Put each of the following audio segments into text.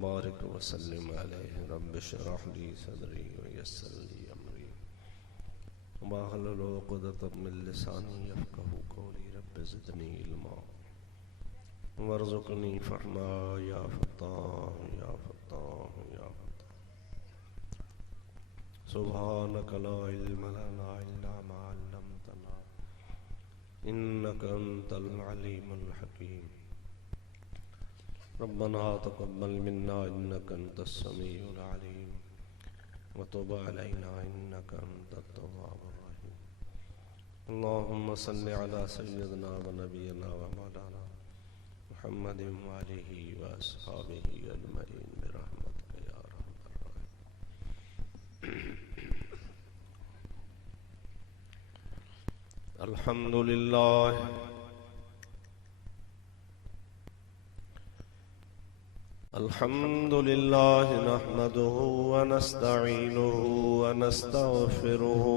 वबारिक वसल्लिम अलैहि रब्बि इश्रह ली सदरी वयस्सिर ली अमरी वहलुल उक़दतम मिन लिसानी यफ़क़हू क़ौली रब्बि ज़िदनी इल्मा वरज़ुक़नी फ़हमा या फ़त्ताह या फ़त्ताह या फ़त्ताह। सुब्हानक ला इल्म लना इल्ला मा अल्लमतना इन्नका अंतल अलीमुल हकीम। रब्बना तक़ब्बल मिन्ना इन्नका अंतस समीउल अलीम व तुब अलैना इन्नका अंतत तव्वाबुर रहीम। अल्लाहुम्मा सल्लि अला सय्यिदिना व नबियिना व मौलाना मुहम्मदिन व आलिहि व अस्हाबिहि अजमईन बिरहमतिका या अरहमर राहिमीन। अल्हम्दुलिल्लाह अल्हम्दुलिल्लाह नहमदुहु व नस्तईनुहु व नस्तगफिरुहु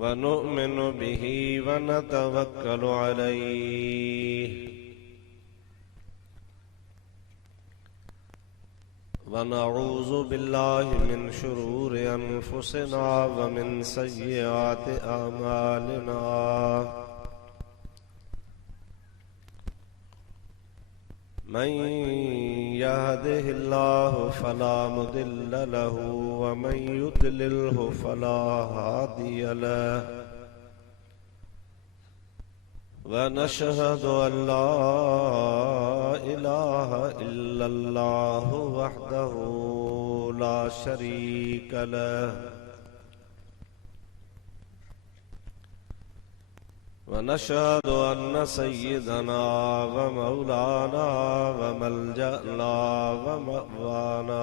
व नु'मिनु बिही व नतवक्कलु अलैहि व नऊज़ु बिल्लाहि मिन शुरूरि अनफुसिना व मिन सय्यिआति अमालिना। मन यहदिहिल्लाहु फला मुदिल्ल लहु व मन युद्लिल्हु फला हादिय लहु व नशहदु अल्ला इलाहा इल्लल्लाहु वहदहु ला शरीक लहु व नशहदु अन्न सय्यिदना व मौलाना व मल्जअना व मअवाना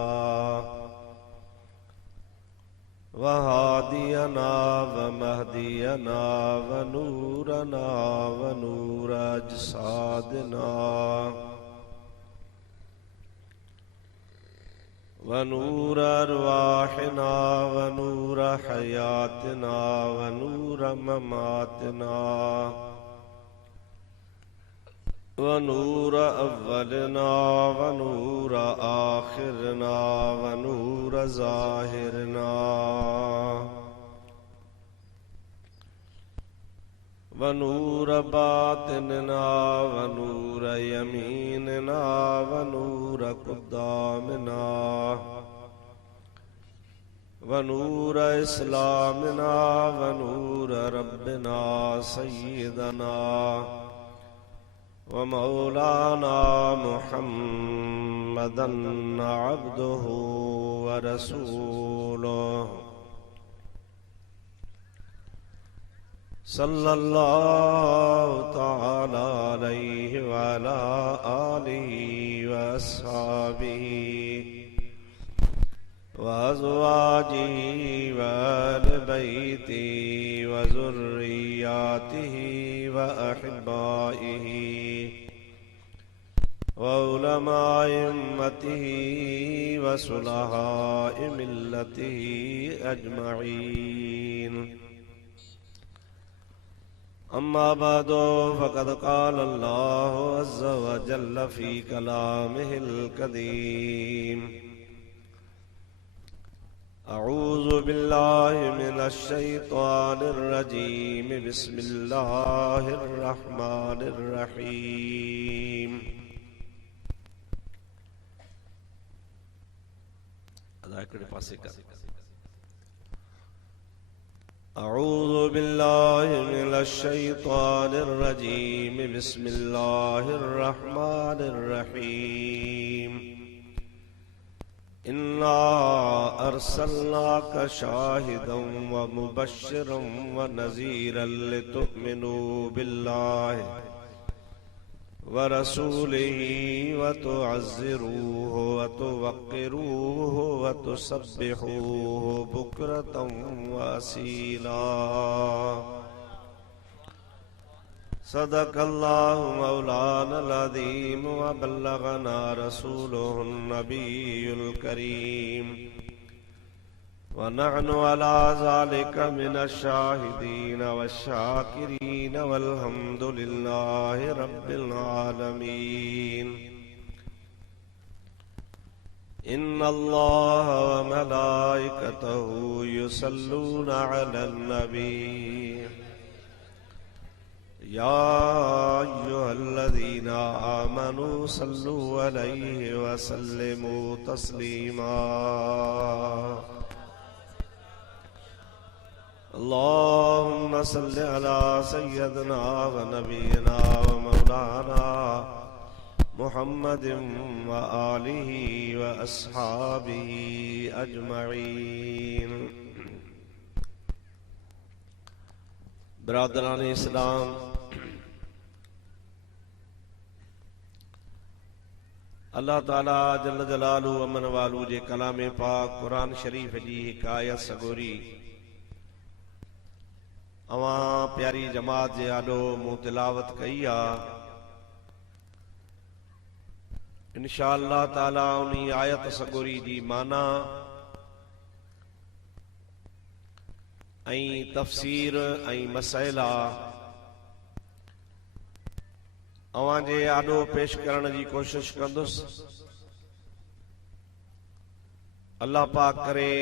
व हादियना व महदियना व नूरना व नूर अजसादिना व नूर अरवाहिना व नूर हयातिना व नूर ममातिना व नूर अव्वलना व नूर आखिरना व नूर ज़ाहिरना व नूर बातिनना व नूर यमीनना व नूर क़ुद्दामना व नूर इस्लामना व नूर रब्बिना सय्यिदना व मौलाना मुहम्मदन अब्दुहु व रसूलुहु सल्लल्लाहु तआला अलैहि व अला आलिहि व अस्हाबिहि व अज़वाजिहि व अहलि बैतिहि व ज़ुर्रिय्यातिहि व अहिब्बाइहि व उलमाए उम्मतिहि व सुलहाए मिल्लतिहि अजमईन। अम्मा बादो फ़क़द क़ाल अल्लाहु अज़्ज़ व जल्ल फ़ी कलामिहिल क़दीम। अऊज़ु बिल्लाहि मिनश शैतानिर रजीम। बिस्मिल्लाहिर रहमानिर रहीम। अदाकड़े पासे कर। अऊज़ु बिल्लाहि मिनश शैतानिर रजीम। बिस्मिल्लाहिर रहमानिर रहीम। इन्ना अर्सलनाका शाहिदन व मुबश्शिरन व नज़ीरन लितुअ्मिनू बिल्लाहि व रसूलिही व तुअज़्ज़िरूहु व तुवक्किरूहु व तुसब्बिहूहु बुक्रतन व असीला। सदक़ल्लाहु मौलानल अज़ीम व बल्लगना रसूलुहुन नबियुल करीम। वनहनु अला ज़ालिका मिनश्शाहिदीन वश्शाकिरीन वल्हम्दुलिल्लाहि रब्बिल आलमीन। इन्नल्लाह व मलाइकतहु युसल्लूना अलन नबी या अय्युहल्लज़ीना आमनू सल्लू अलैहि व सल्लिमू तस्लीमा। अल्लाहुम्मा सल्लि अला सय्यदिना व नबीना व मौलाना मुहम्मदिन व आलिहि व अस्हाबिहि अजमईन। बिरादरान इस्लाम, अल्लाह ताला जल्ल जलालु अमन वालू जे कलाम पाक कुरान शरीफ जी हिक आयत सगोरी अवां प्यारी जमात जे आॾो मूं तिलावत कई आ। इंशाअल्लाह ताला उन आयत सगोरी जी माना ऐं तफ़सीर ऐं मसइला अवां जे आॾो पेश करण जी कोशिश कंदुसि। अल्लाह पाक करे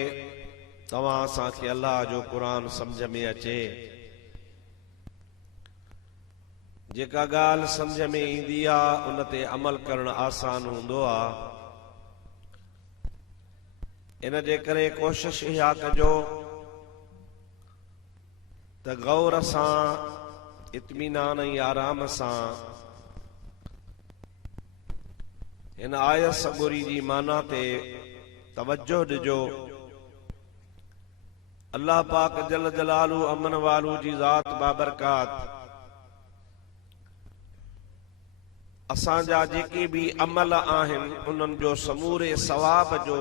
तव्हां असांखे अल्लाह जो क़ुरान सम्झ में अचे। जेका ॻाल्हि सम्झ में ईंदी आहे उन ते अमल करण आसान हूंदो आहे। इन जे करे कोशिश इहा कजो त गौर सां इत्मीनान ऐं आराम सां हिन आयत सगोरी जी माना ते तवज्जो ॾिजो। अल्लाह पाक जल जलालू अमन वालू जी ज़ात बाबरकात असांजा जेके भी अमल आहिनि उन्हनि जो समूरे सवाब जो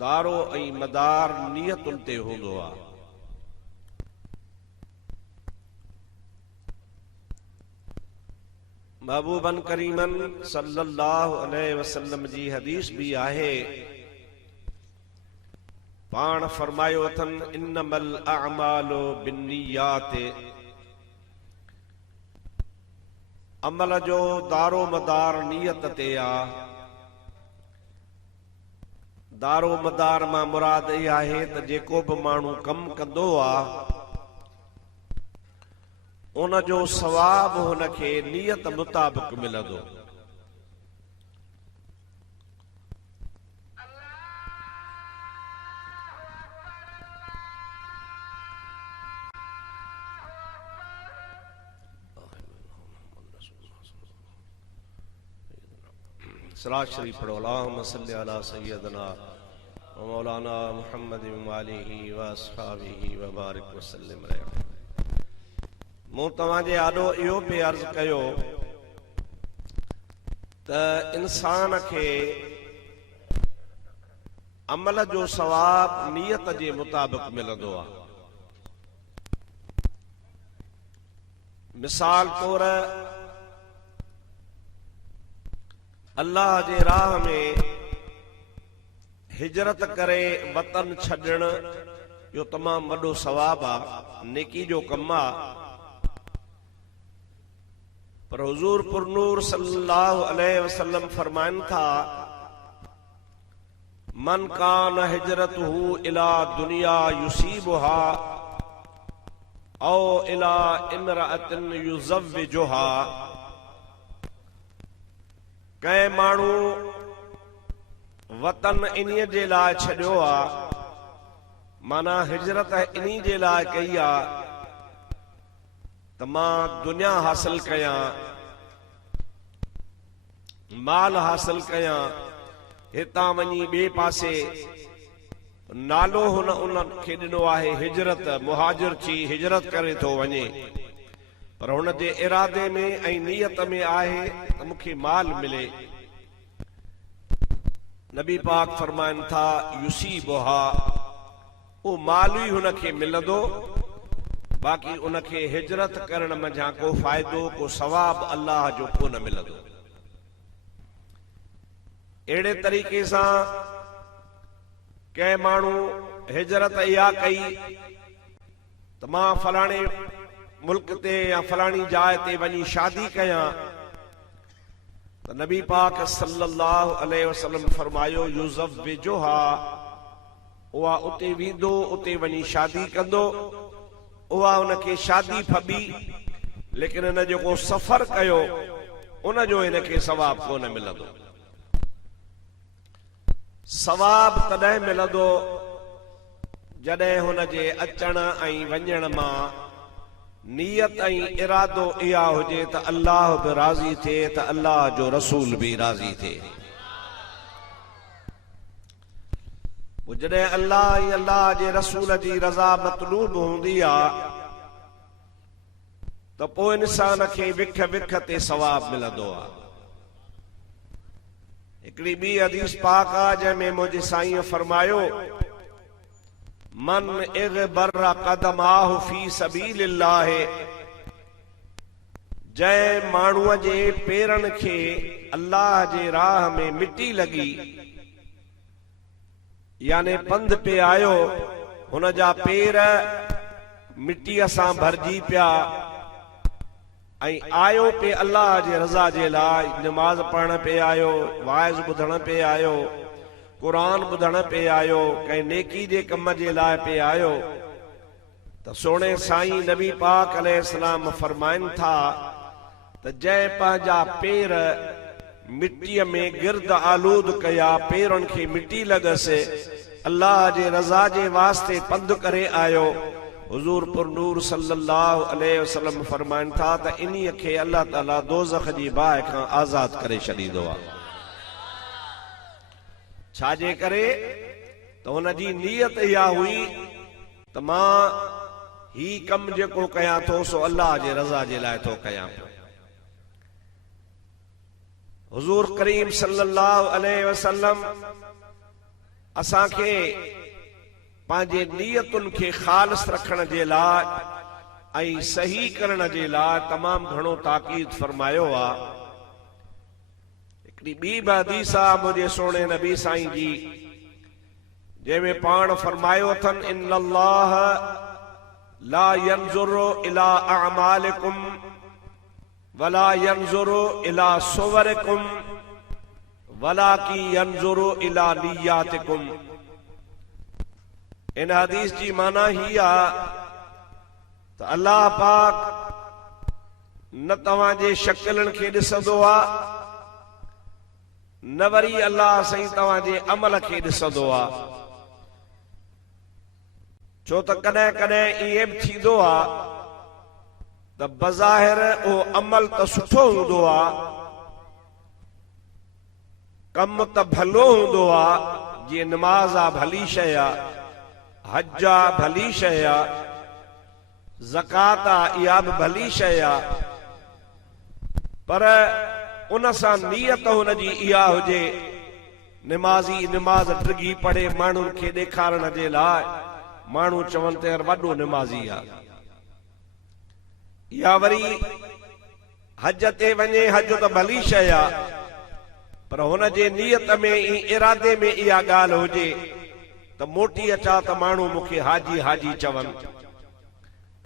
दारो ऐं मदार नियतुनि ते हूंदो आहे। महबूबन करीमन सल्लल्लाहु अलैहि वसल्लम जी हदीस भी आहे। पाण फरमायो अथनि इन्नमल अअमालु बिन्नियात, अमल जो दारो मदार नियत ते आ। दारो मदार मां मुराद इहा आहे त जेको बि माण्हू कमु कंदो आहे उन जो सवाब हुनखे नियत मुताबिक़ मिलंदो। सलात शरीफ पढ़ो। अल्लाहुम्मा सल्लि अला सय्यदना व मौलाना मुहम्मदिन व आलिहि व अस्हाबिहि व बारिक व सल्लिम अलैहि। मूं तव्हांजे आॾो इहो पे अर्ज़ कयो त इंसान खे अमल जो सवाब नियत जे मुताबिक़ मिलंदो आहे। मिसाल तौर अल्लाह जे राह में हिजरत करे वतन छॾण जो तमामु वॾो सवाब आहे, नेकी जो कमु आहे। पर हुजूर पुरनूर सल्लल्लाहु अलैहि वसल्लम फरमाइनि था मन कान हिजरतहु इला दुनिया युसीबुहा औ इला इमरातिन युज़व्विजुहा। कंहिं माण्हू वतन इन्हीअ जे लाइ छॾियो आहे, माना हिजरत इन्ही जे लाइ कई आहे त मां दुनिया हासिल कयां, माल हासिल कयां, हितां वञी ॿिए पासे नालो हुन उनखे ॾिनो आहे हिजरत, मुहाजिर थी हिजरत करे थो वञे। पर हुन जे इरादे में ऐं नियत में आहे त मूंखे माल मिले। नबी पाक फरमाइनि था युसीबुहा, उहो माल ई हुनखे मिलंदो, बाक़ी उनखे हिजरत करण मंझां को फ़ाइदो को सवाब अल्लाह जो को न मिलंदो। अहिड़े तरीक़े सां कंहिं माण्हू हिजरत इहा कई त मां फलाणे मुल्क ते या फलाणी जाइ ते वञी शादी कयां, त नबी पाक सल्लल्लाहु अलैहि वसल्लम फरमायो युज़व्विजुहा, उहा उते वेंदो, उते वञी शादी कंदो, उहा उनखे शादी फबी, लेकिन हिन जेको सफ़र कयो उनजो हिनखे सवाब कोन मिलंदो। सवाब तॾहिं मिलंदो जॾहिं हुनजे अचण ऐं वञण मां नियत ऐं इरादो इहा हुजे त अल्लाह बि राज़ी थिए, त अल्लाह जो रसूल बि राज़ी थिए। जॾहिं अल्लाह ऐं अल्लाह जे रसूल जी रज़ा मतलूब हूंदी आहे त पोइ इंसान खे विख विख ते सवाब मिलंदो आहे। हिकिड़ी ॿी हदीस पाक आहे जंहिंमें मुंहिंजे साईं फरमायो मन इग़बर्र क़दमाहु फी सबीलिल्लाह, जंहिं माण्हूअ जे पेरनि खे अल्लाह जे राह में मिटी लॻी, याने पंध पे आयो, हुन जा पेर मिटीअ सां भरिजी पिया ऐं आयो पे अल्लाह जे रज़ा जे लाइ, नमाज़ पढ़ण पे आयो, वाइज़ ॿुधण पे आयो, क़ुरान ॿुधण पे आयो, कंहिं नेकी जे कम जे लाइ पे आयो, त सोणे साईं नबी पाक अलैहिस्सलाम फरमाइनि था त जंहिं पंहिंजा पेर मिट्टीअ में गिर्द आलूद कया, पेरनि खे मिटी लॻसि, अल्लाह जे रज़ा जे वास्ते पंधु करे आयो, हुज़ूर पुरनूर सल्लल्लाहु अलैहि वसल्लम फरमाइनि था त इन्हीअ खे अल्लाह ताला दोज़ख जी बाहि खां आज़ाद करे छॾींदो आहे। छाजे करे त हुनजी नियत इहा हुई त मां ही कम जेको कयां थो सो अल्लाह जे रज़ा जे लाइ थो कयां पियो। हुज़ूर करीम सल्लल्लाहु अलैहि वसल्लम असांखे पंहिंजे नियतुनि खे ख़ालिस रखण जे लाइ ऐं सही करण जे लाइ तमामु घणो ताक़ीद फरमायो आहे। हिकिड़ी ॿी बि हदीस आहे मुंहिंजे सोणे नबी साईं जी, जंहिंमें पाण फरमायो अथनि इन्नल्लाह ला यंज़ुरु इला अअमालिकुम वला यंज़ुरु इला सुवरिकुम वलाकि यंज़ुरु इला निय्यातिकुम। इन हदीस जी माना ही आहे त अल्लाह पाक न तव्हांजे शक्लनि खे ॾिसंदो आहे, न वरी अल्लाह साईं तव्हांजे अमल खे ॾिसंदो आहे। छो त कॾहिं कॾहिं ईअं बि थींदो आहे त बज़ाहिर उहो अमल त सुठो हूंदो आहे, कम त भलो हूंदो आहे, जीअं नमाज़ आहे भली शइ आहे, हज आहे भली शइ आहे, ज़कात आहे इहा बि भली शइ आहे, पर उन सां नियत हुनजी इहा हुजे निमाज़ी निमाज़ डिघी पढ़े माण्हुनि खे ॾेखारण जे लाइ, माण्हू चवनि त वॾो निमाज़ी आहे। या वरी हज ते वञे, हज त भली शइ आहे, पर हुनजे नियत में ऐं इरादे में इहा ॻाल्हि हुजे त मोटी अचा त माण्हू मूंखे हाजी हाजी चवनि।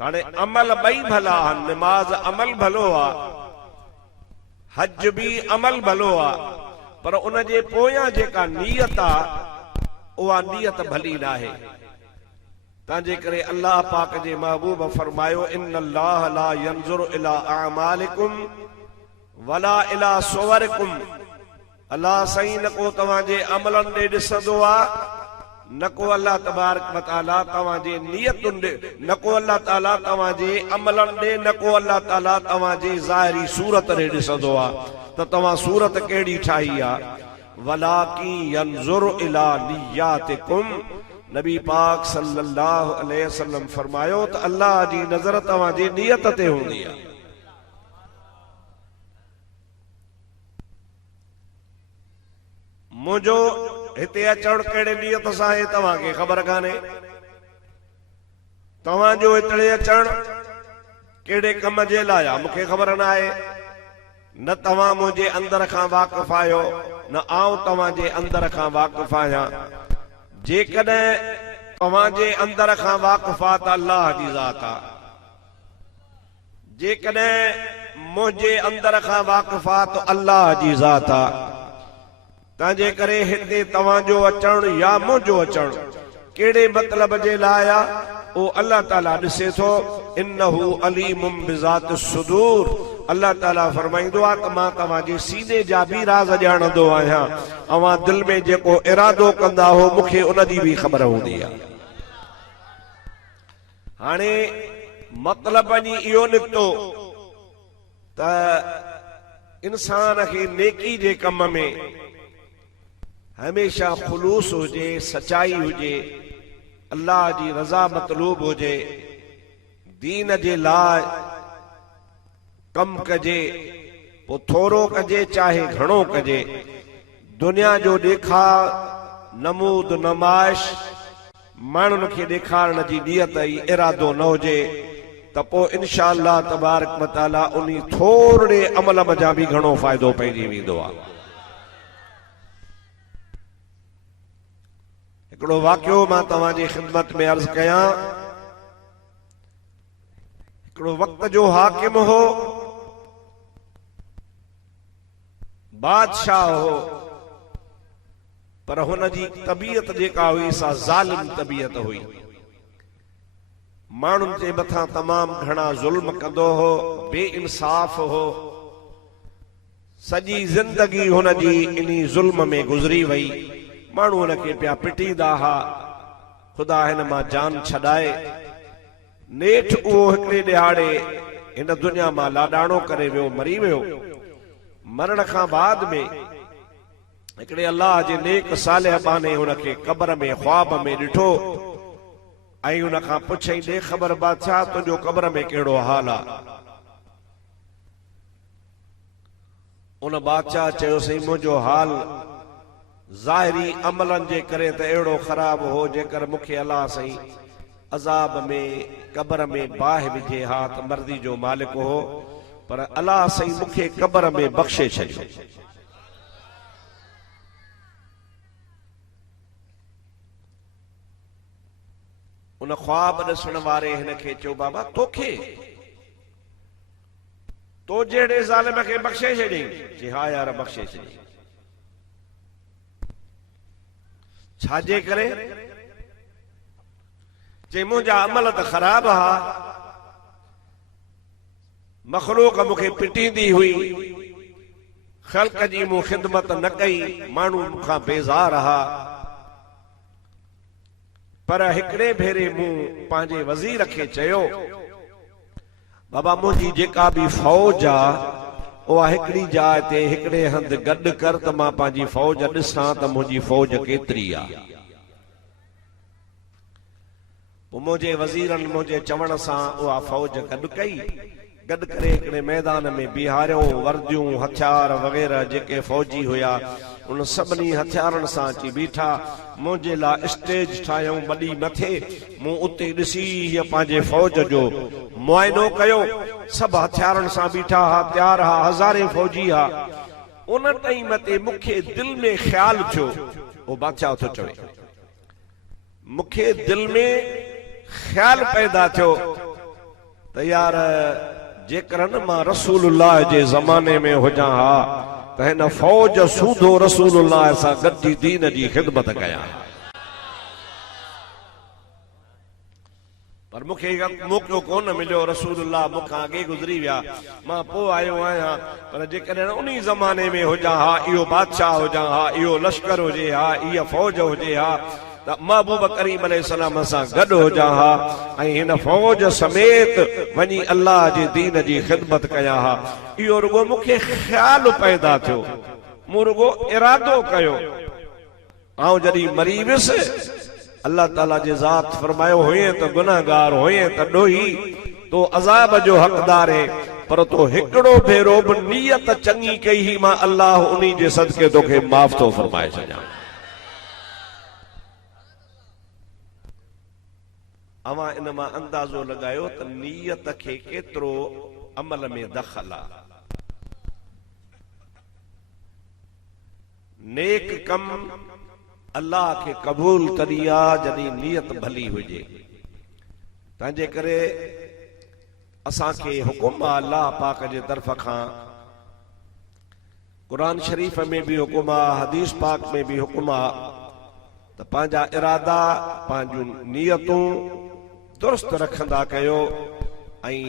हाणे अमल ॿई भला आहिनि, निमाज़ अमल भलो आहे, हज बि अमल भलो आहे, पर उनजे पोयां जेका नियत आहे उहा नियत भली न आहे। तंहिंजे करे अल्लाह पाक जे महबूब फरमायो इन्नल्लाह ला यंज़ुरु इला अअमालिकुम वला इला सुवरिकुम। अल्लाह साईं न को तव्हांजे अमलनि ॾे ॾिसंदो आहे, न को अल्लाह तबारक व तआला तव्हांजे नियतुनि ॾे, न को अल्लाह ताला तव्हांजे अमलनि ॾे, न को अल्लाह ताला तव्हांजे ज़ाहिरी सूरत ॾे ॾिसंदो आहे त तव्हां सूरत कहिड़ी ठाही आहे। वलाकि यंज़ुरु इला निय्यातिकुम। नबी पाक सल्लल्लाहु अलैहि वसल्लम फरमायो त अल्लाह जी नज़र तव्हांजे नियत ते हूंदी आहे। मुंहिंजो हिते अचणु कहिड़े नियत सां आहे तव्हांखे ख़बर कान्हे, तव्हांजो हिते अचणु कहिड़े कम जे लाइ आहे मूंखे ख़बर न आहे। न तव्हां मुंहिंजे अंदर खां वाक़िफ़ आहियो, न आउं तव्हांजे अंदर खां वाक़िफ़ आहियां। जेकॾहिं तव्हांजे अंदर खां वाक़िफ़ात अल्लाह जी ज़ात आहे, जेकॾहिं मुंहिंजे अंदर खां वाक़िफ़ात अल्लाह जी ज़ात आहे, तंहिंजे करे हिते तव्हांजो अचणु या मुंहिंजो अचणु कहिड़े मतिलब जे लाइ आहे, ओ अल्लाह ताला ॾिसे थो। इन्नहु अलीमुम बिज़ाति सुदूर। अल्लाह ताला फरमाईंदो आहे त मां तव्हांजे सीने जा बि राज़ ॼाणंदो आहियां। अवां दिलि में जेको इरादो कंदा हो मूंखे उन जी बि ख़बर हूंदी आहे। हाणे मतिलब वञी इहो निकितो त इंसान खे नेकी जे कम में हमेशा ख़ुलूस हुजे, सचाई हुजे, अल्लाह जी रज़ा मतलूब हुजे, दीन जे लाइ कम कजे, पोइ थोरो कजे चाहे घणो कजे। दुनिया जो ॾेखार, नमूद, नुमाइश, माण्हुनि खे ॾेखारण जी नियत ऐं इरादो न हुजे त पोइ इंशा अल्लाह तबारक व तआला उन थोरे अमल मज़ा बि घणो फ़ाइदो पइजी वेंदो आहे। हिकिड़ो वाक़ियो मां तव्हांजी ख़िदमत में अर्ज़ कयां। हिकिड़ो वक़्त जो हाकिम हो, बादशाह हो, पर हुन जी तबीयत जेका हुई सा ज़ालिम तबीयत हुई। माण्हुनि जे मथां तमामु घणा ज़ुल्म कंदो हो, बेइंसाफ़ हो। सॼी ज़िंदगी हुन जी इन ज़ुल्म में गुज़री वई। माण्हू हुन खे पिया पिटींदा हुआ, ख़ुदा हिन मां जान छॾाए। नेठि उहो हिकिड़े ॾिहाड़े हिन दुनिया मां लाॾाणो करे वियो, मरी वियो। मरण खां बाद में हिकिड़े अल्लाह जे नेक सालिह बाने हुनखे क़ब्र में ख्वाब में ॾिठो ऐं हुन खां पुछई, ॾे ख़बर बादशाह तुंहिंजो क़ब्र में कहिड़ो हाल आहे? उन बादशाह चयोसि, मुंहिंजो हाल ज़ाहिरी अमलनि जे करे त अहिड़ो ख़राब हो, जेकर मूंखे अलाह साईं अज़ाब में क़ब्र में बाहि विझे हा त मर्दी जो मालिक हो, पर अलाह साईं मूंखे क़ब्र में बख़्शे छॾियो। उन ख्वाब ॾिसण वारे हिन खे चयो, बाबा तोखे तो जहिड़े ज़ालिम खे बख़्शे छॾियईं? चई, हा यार बख़्शे छॾियईं। छाजे करे? चई, मुंहिंजा अमल त ख़राब हा, मखलूक मूंखे पिटींदी हुई, ख़ल्क़ जी मूं ख़िदमत न कई, माण्हू मूंखां बेज़ार हा। पर हिकिड़े भेरे मूं पंहिंजे वज़ीर खे चयो, बाबा मुंहिंजी जेका बि फ़ौज आहे उहा हिकिड़ी जाइ ते हिकिड़े हंधि गॾु कर त मां पंहिंजी फ़ौज ॾिसां त मुंहिंजी फ़ौज केतिरी आहे। पोइ मुंहिंजे वज़ीरनि मुंहिंजे चवण सां उहा फ़ौज गॾु कई। गॾु करे हिकिड़े मैदान में बीहारियो। वर्दियूं, हथियार वग़ैरह जेके फ़ौजी हुया उन सभिनी हथियारनि सां अची बीठा। मुंहिंजे लाइ स्टेज ठाहियूं वॾी मथे। मूं उते ॾिसी हीअ पंहिंजे फ़ौज जो मुआइनो कयो। सभु हथियारनि सां बीठा हा, तयार हा, हज़ारे फ़ौजी हा। उन टाइम ते मूंखे दिलि में ख़्यालु थियो, उहो बादशाह थो चवे, मूंखे दिलि में ख़्यालु पैदा थियो त यार जेकर न मां रसूलुल्लाह जे ज़माने में हुजां हा त हिन फ़ौज सूधो रसूलुल्लाह सां गॾिजी दीन जी ख़िदमत कयां। पर मूंखे मौक़ो कोन मिलियो, रसूलुल्लाह मूंखां अॻे गुज़री विया, मां पोइ आयो आहियां। पर जेकॾहिं उन ज़माने में हुजां हा, इहो बादशाह हुजां हा, इहो लश्कर हुजे हा, इहा फ़ौज हुजे हा, त महबूब करीम अलैहिस्सलाम सां गॾु हुजां हा ऐं हिन फ़ौज समेत वञी अल्लाह जे दीन जी ख़िदमत कयां हा। इहो रुगो मूंखे ख़्यालु पैदा थियो, मूं रुगो इरादो कयो। ऐं जॾहिं मरी वियुसि, अल्लाह ताला जे ज़ात फरमायो, हुए त गुनाहगार, हुए त ॾोही, तो अज़ाब जो हक़दार है, पर तो हिकिड़ो भेरो बि नियत चङी कई ही, मां अल्लाह उन्ही जे सदके तोखे माफ़ थो फरमाए छॾियां। अवां इन मां अंदाज़ो लॻायो त नियत खे केतिरो अमल में दख़ल आहे। नेक कम अल्लाह के कबूल करी आहे जॾहिं नियत भली हुजे। तंहिंजे करे असांखे हुकुम आहे अल्लाह पाक जे तरफ़ खां, क़ुरान शरीफ़ में भी हुकुम आहे, हदीस पाक में भी हुकुम आहे त पंहिंजा इरादा पंहिंजूं नियतूं दुरुस्त रखंदा कयो ऐं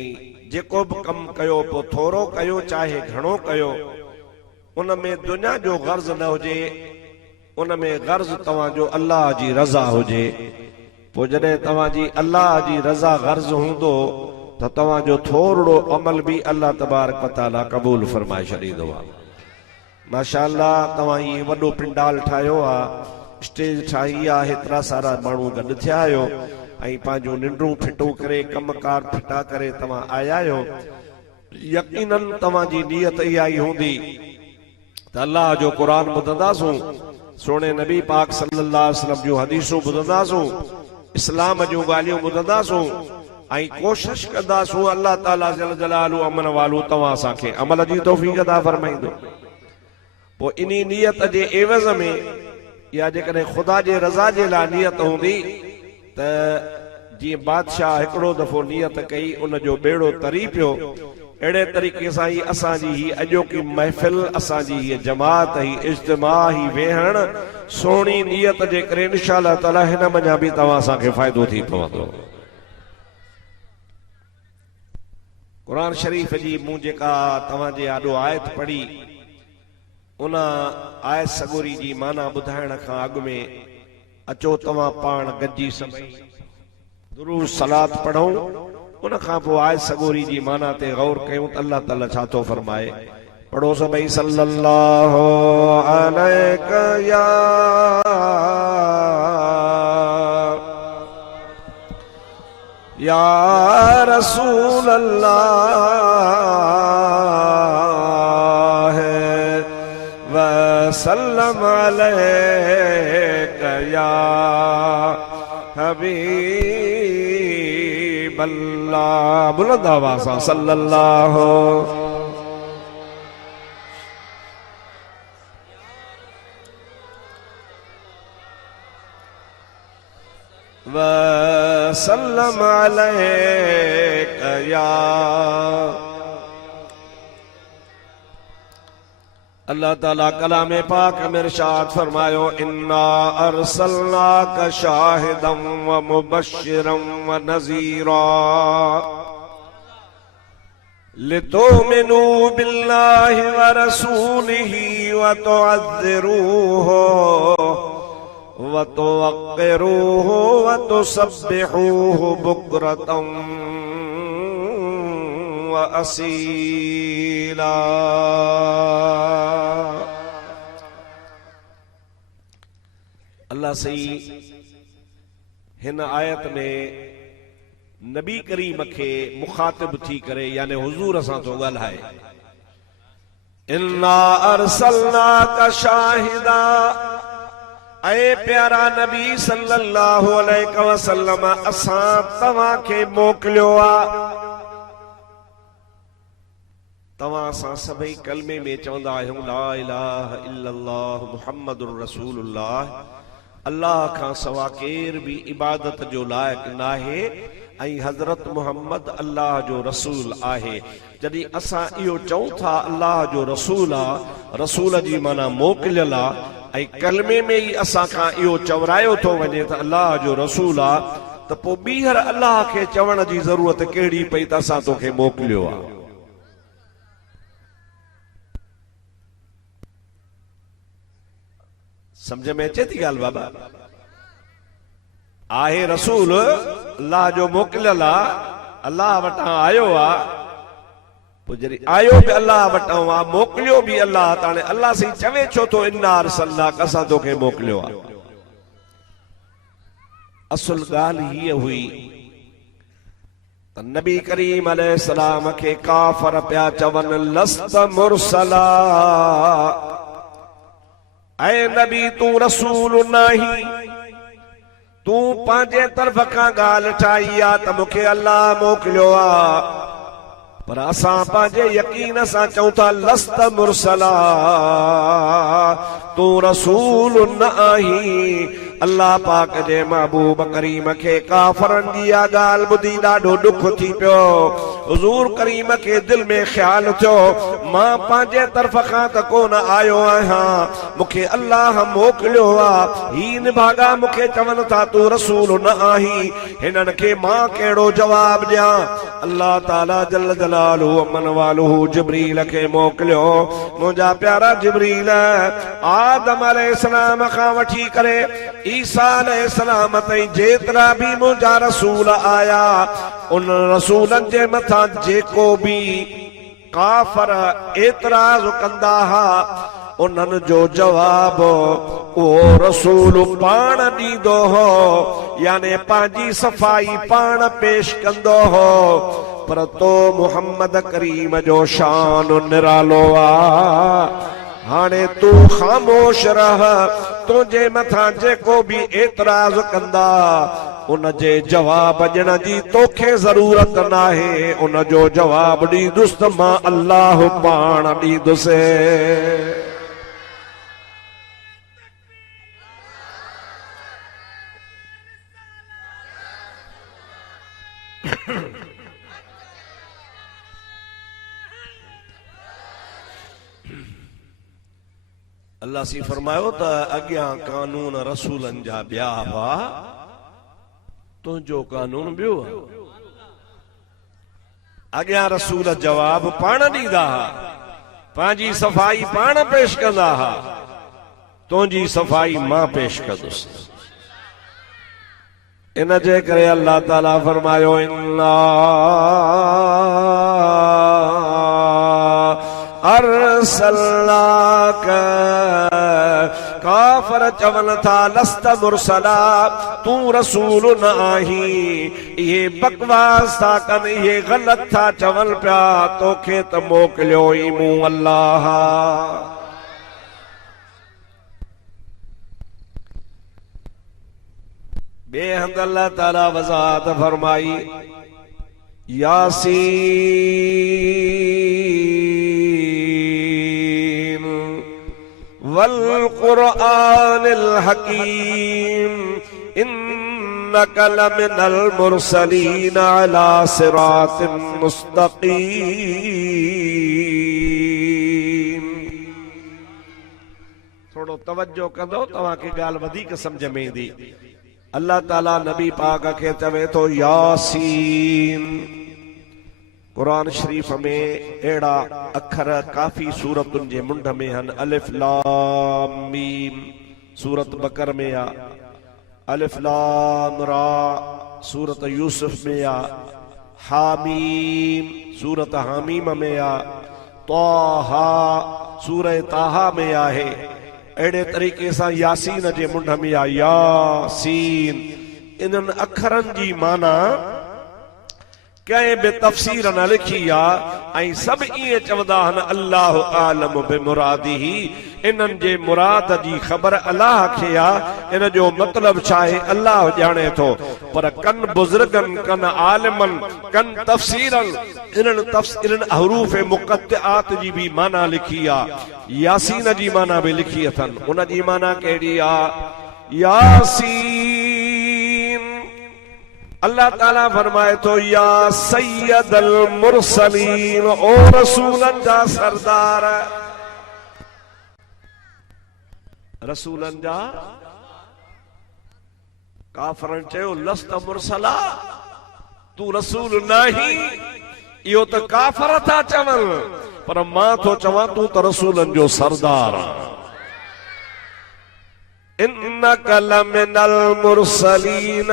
जेको बि कमु कयो पोइ थोरो कयो चाहे घणो कयो, उन में दुनिया जो गर्ज़ न हुजे, उन में गर्ज़ तव्हांजो अल्लाह जी रज़ा हुजे। पोइ जॾहिं तव्हांजी अल्लाह जी रज़ा गर्ज़ हूंदो त तव्हांजो थोरो अमल भी अल्लाह तबारक व तआला क़बूल फरमाए छॾींदो आहे। माशाअल्लाह तव्हां हीअ वॾो पिंडाल ठाहियो आहे, स्टेज ठाही आहे, हेतिरा सारा माण्हू गॾु थिया आहियो ऐं पंहिंजूं निंडूं फिटूं करे कमकार फिटा करे तव्हां आया आहियो। यकीनन तव्हांजी नियत इहा ई हूंदी त अल्लाह जो क़ुरान ॿुधंदासूं, सोने नबी पाक सल्लल्लाहु अलैहि वसल्लम जूं हदीसूं ॿुधंदासूं, इस्लाम जूं ॻाल्हियूं ॿुधंदासूं ऐं कोशिश कंदासूं अल्लाह ताला जल जलालु अमन वालू तव्हां असांखे अमल जी तौफ़ीक़ अता फरमाईंदो। पोइ इन नियत जे एवज़ में या जेकॾहिं ख़ुदा जे रज़ा जे लाइ नियत हूंदी त जीअं बादशाह हिकिड़ो दफ़ो नियत कई, उन जो बेड़ो तरी पियो, अहिड़े तरीक़े सां ई असांजी हीअ अॼोकी महफ़िल, असांजी हीअ जमात, ही इज्तिमा, ही वेहण सोणी नियत जे करे इंशाअल्लाह ताला हिन मञा बि तव्हां असांखे फ़ाइदो थी पवंदो। क़ुरान शरीफ़ जी मूं जेका तव्हांजे आॾो आयत पढ़ी, उन आयत सगोरी जी माना ॿुधाइण खां अॻु में अचो तव्हां पाण गॾिजी सभई दुरूद सलात पढ़ूं, उन खां पोइ आयत सगोरी जी माना ते गौर कयूं त अल्लाह ताला छा थो फरमाए। पढ़ो सभई सल्लल्लाहु अलैका या रसूल अल्लाह वसल्लम अलैका या हबीब अल्लाह। बुलंद आवाज़ सां सल्लल्लाहु वसल्लम अलैका या अल्लाह ताला कलाम पाक में इरशाद फरमायो, इन्ना अरसलनाका शाहिदम व मुबश्शिरम व नज़ीरा लितुमिनु बिल्लाहि व रसूलिही व तुअज़्ज़िरूहु व तुवक्किरूहु व तुसब्बिहूहु बुक्रतम व असीला। अल्लाह सही हिन आयत में नबी करीम के मुखातिब थी करे यानी हुजूर असां तो ॻाल्हाए, इन्ना अरसलनाका शाहिदा, ऐ प्यारा नबी सल्लल्लाहु अलैहि वसल्लम असां तव्हां खे मोकिलियो आहे। तव्हां असां सभई कलमे में चवंदा आहियूं ला इलाहा इल्लल्लाह मुहम्मदुर रसूलुल्लाह, अल्लाह खां सवा केर भी इबादत जो लायक नाहे ऐं हज़रत मुहम्मद अल्लाह जो रसूल आहे। जॾहिं असां इहो चऊं था अल्लाह जो रसूल आहे, रसूल जी माना मोकिलियल आहे, ऐं कलमे में ई असां खां इहो चवरायो थो वञे त अल्लाह जो रसूल आहे, त पोइ ॿीहर अल्लाह खे चवण जी ज़रूरत कहिड़ी पई त असां तोखे मोकिलियो आहे। समझ में अचे थी ॻाल्हि बाबा? आहे रसूल अल्लाह जो मोकिलियल आहे, अल्लाह वटां आयो आहे, पोइ जॾहिं आयो बि अल्लाह वटां आहे, मोकिलियो बि अल्लाह, त हाणे अल्लाह साईं चवे छो थो इन्ना अरसलनाका, असां तोखे मोकिलियो आहे। असुल ॻाल्हि हीअ हुई त नबी करीम अलैहिस्सलाम खे काफ़र पिया चवनि लस्त मुरसला, ऐ नबी तूं रसूल नहीं, तूं पंहिंजे तरफ़ खां ॻाल्हि ठाही आहे त मूंखे अल्लाह मोकिलियो आहे, पर असां पंहिंजे यकीन सां चऊं था लस्त मुरसला, तू रसूल न आहीं। अल्लाह पाक जे महबूब करीम खे काफ़रनि जी इहा ॻाल्हि ॿुधी ॾाढो ॾुख थी पियो। हुज़ूर करीम खे दिल में ख़्याल थियो, मां पंहिंजे तरफ़ खां त कोन आयो आहियां, मूंखे अल्लाह मोकिलियो आहे। ही निभागा मूंखे चवनि था तू रसूल न आहीं, हिननि खे मां कहिड़ो जवाब ॾियां। अल्लाह ताला जल जलालहू अमन वालहू जिब्रील खे मोकिलियो। मुंहिंजा प्यारा जिब्रील आदम अलैहिस्सलाम खां वठी करे ईसा अलैहिस्सलाम ताईं जेतिरा बि मुंहिंजा रसूल आया, उन रसूलनि जे मथां जेको बि काफ़र एतराज़ कंदा हा, उन्हनि जो जवाब उहो रसूल पाण ॾींदो हो, यानी पंहिंजी सफ़ाई पाण पेश कंदो हो। पर तो मुहम्मद करीम जो शान निरालो आ। हाणे तू ख़ामोश रह, तुंहिंजे मथां जेको बि एतराज़ कंदा उन जे जवाब ॾियण जी तोखे ज़रूरत नाहे, उन जो जवाब ॾींदुसि त मां अल्लाह पाण ॾींदुसि। अल्लाह सी फरमायो त अॻियां कानून रसूलनि जा ॿिया हुआ, तुंहिंजो कानून ॿियो आहे। अॻियां रसूल जवाब पाण ॾींदा हा, पंहिंजी सफ़ाई पाण पेश कंदा हा, तुंहिंजी सफ़ाई मां पेश कंदुसि। इन जे करे अल्लाह ताला फरमायो इन्ना अरसलनाका, काफ़र चवनि था लस्त मुरसला, तू रसूल न आहीं। इहे बकवास था कनि, इहे ग़लत था चवनि पिया, तोखे त मोकिलियो ई मूं अल्लाह। ॿिए हंधि अल्लाह ताला वज़ाहत फरमाई यासीन वल क़ुरआनिल हकीम इन्नका लमिनल मुरसलीन अला सिरातिन मुस्तक़ीम। थोड़ो तवज्जो कंदो तव्हांखे ॻाल्हि वधीक सम्झ में ईंदी। अल्लाह ताला नबी पाक खे चवे तो यासीन। कुरान शरीफ में अहिड़ा अखर काफ़ी सूरतुनि जे मुंड में आहिनि। अलिफ लाम मीम सूरत बकर में आ, अलिफ लाम रा सूरत यूसुफ में आ, हामीम सूरत हामीम में आ, ताहा सूरह ताहा में आहे। अहिड़े तरीक़े सां यासीन जे मुंड में आ यासीन। इन्हनि अखरनि जी माना कंहिं बि तफ़सीर न लिखी आहे ऐं सभु ईअं चवंदा आहिनि अल्लाह आलम बिमुरादिही। इन्हनि जे मुराद जी ख़बर अल्लाह खे आहे, इन जो मतिलब छा आहे अल्लाह ॼाणे थो। पर कन बुज़ुर्गनि कन आलिमनि कन तफ़सीरनि इन्हनि हरूफ मुक़त्तिआत जी बि माना लिखी आहे। यासीन जी माना बि लिखी अथनि। उन जी माना कहिड़ी आहे? यासीन अल्लाह ताला फरमाए तो या सैयदल मुरसलीन, ओ रसूलन जा सरदार। रसूलन जा काफ़रन चयो लस्त मुरसला, तू रसूल नहीं। इहो त काफ़र था चवनि, पर मां थो चवां तू त रसूलन जो सरदार। इन्नका लमिनल मुरसलीन,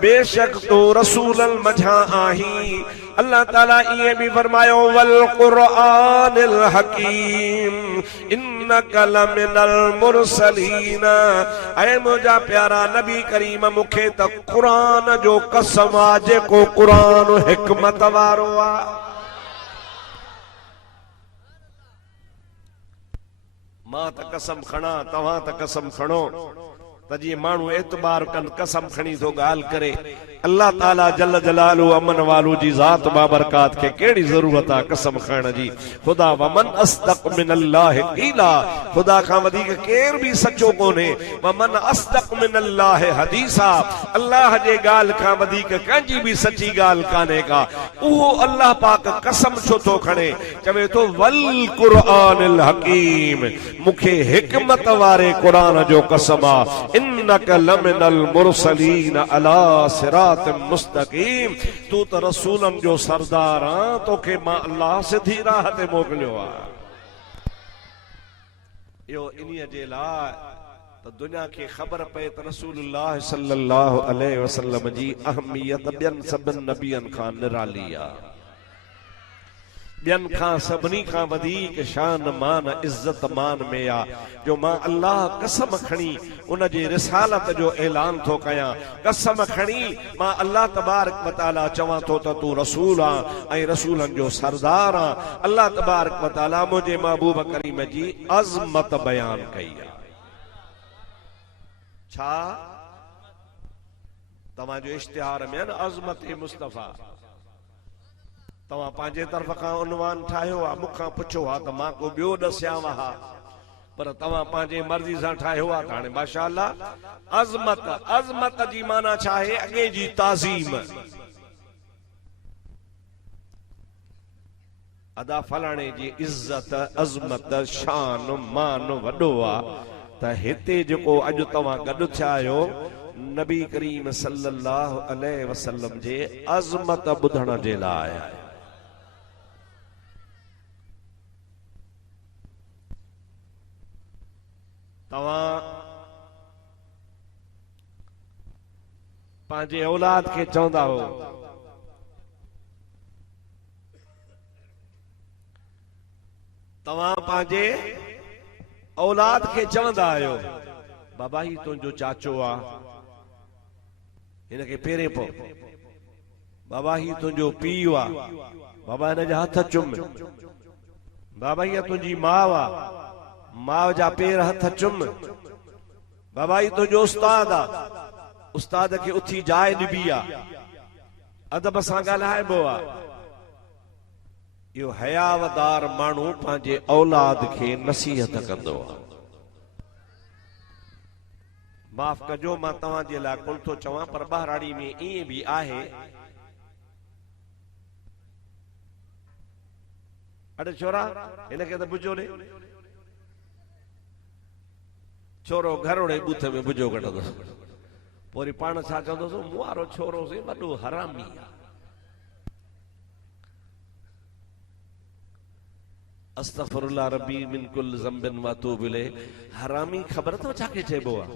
बेशक तो रसूलन मझा आही। अल्लाह ताला ये भी फरमायो वल कुरआनिल हकीम इन्नका लमिनल मुरसलीन। ऐ मुझा प्यारा नबी करीम मुखे त कुरान जो कसम आ, जेको कुरान हिकमत वारो आ। मां त कसम खणा, तव्हां त कसम खणो त जीअं माण्हू एतबार कन कसम खणी थो ॻाल्हि करे अल्लाह ताला जल जलालु अमन वालो जी ज़ात बाबरकात खे कहिड़ी ज़रूरत आहे कसम खणण जी। ख़ुदा वमन अस्दक़ मिनल्लाह क़ीला, ख़ुदा खां वधीक केर बि सचो कोन्हे। वमन अस्दक़ मिनल्लाह हदीसा, अल्लाह जे ॻाल्हि खां वधीक कंहिंजी बि सची ॻाल्हि कान्हे का। उहो अल्लाह पाक कसम छो थो खणे, चवे थो वल क़ुरआनिल हकीम, मूंखे हिकमत वारे क़ुरान जो कसम आहे। इन्नक लमिनल मुरसलीन अला सिरात मुस्तकीम, तू तो रसूलन जो सरदार आ, तोखे मां अल्लाह सिधी राह ते मोकिलियो आहे। इहो इन्हीअ जे लाइ त दुनिया खे ख़बर पए त रसूलुल्लाह सल्लल्लाहु अलैहि वसल्लम जी अहमियत ॿियनि सभिनि नबियनि खां निराली आहे। ॿियनि खां सभिनी खां वधीक शान मान इज्जत मान में आहे जो मां अल्लाह कसम खणी उन जी रिसालत जो ऐलान थो कयां। कसम खणी मां अल्लाह तबारक व तआला चवां थो त तूं रसूल आहे ऐं रसूलनि जो सरदार आहे। अल्लाह तबारक व तआला मुंहिंजे महबूब करीम जी अज़मत बयान कई आहे। छा तव्हांजो इश्तिहार में न अज़मत मुस्तफ़ा, तव्हां पंहिंजे तरफ़ खां उनवान ठाहियो आहे, मूंखां पुछो आहे त मां को ॿियो ॾसियांव हा, पर तव्हां पंहिंजे मर्ज़ी सां ठाहियो आहे त हाणे माशाअल्लाह। अज़मत, अज़मत जी माना छा आहे? अॻे जी ताज़ीम। अदा फलाणे जी इज़्ज़त अज़मत शान मान वॾो आहे त हिते जेको अॼु तव्हां गॾु थिया आहियो नबी करीम सल्लल्लाहु अलैहि वसल्लम जे अज़मत ॿुधण जे लाइ आहे। तव्हां पंहिंजे औलाद खे चवंदा हो तव्हां पंहिंजे औलाद खे चवंदा आहियो बाबा ही तुंहिंजो चाचो आहे, हिनखे पेरे पो। बाबा ही तुंहिंजो पीउ आहे, बाबा हिन जा हथ चुम। बाबा हीअ तुंहिंजी माउ आहे, माउ जा पेर हथ चुम। बाबा ही तुंहिंजो उस्ताद आहे, उस्ताद खे उथी जाइ ॾिबी आहे, अदब सां ॻाल्हाइबो आहे। इहो हयावदार माण्हू पंहिंजे औलाद खे नसीहत कंदो आहे। माफ़ कजो मां तव्हांजे लाइ कुल थो चवां, पर ॿाहिराड़ी में ईअं बि आहे। अड़े छोरा हिनखे त बुझो ॾे, छोरो घरोड़े बूथ में बुझो कढंदो, पोइ वरी पाण छा चवंदोसि मूं वारो छोरो से वॾो हरामी आहे। अस्तगफिरुल्लाह रब्बी मिन कुल ज़ंबिन व अतूबु इलैह। हरामी ख़बर अथव छाखे चइबो आहे?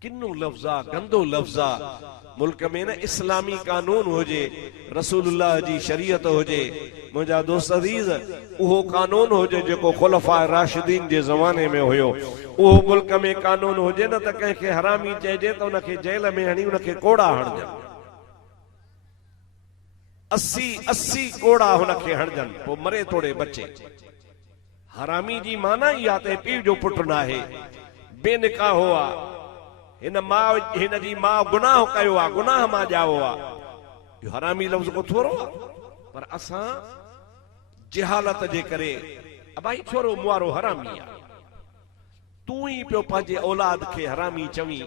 किन्नू लफ़्ज़ आहे, गंदो लफ़्ज़ आहे। मुल्क में न इस्लामी कानून हुजे, रसूलुल्लाह जी शरीयत हुजे, मुंहिंजा दोस्त अज़ीज़, उहो कानून हुजे जेको खुलफाए राशिदीन जे ज़माने में हुयो। उहो मुल्क में कानून हुजे न त कंहिंखे हरामी चइजे त उनखे जेल में हणी उनखे कोड़ा हणजनि। 80 कोड़ा हुनखे हणजनि, पोइ मरे थोड़े बचे। हरामी जी माना इहा त पीउ जो पुटु न आहे, बेनिकाह आहे। हिन जी माउ गुनाह कयो आहे, गुनाह मां ॼावो आहे। इहो हरामी लफ़्ज़ को थोरो आहे, पर असां जहालत जे करे भाई छोरो मुआरो हरामी आहे, तूं ई पियो पंहिंजे औलाद खे हरामी चवी,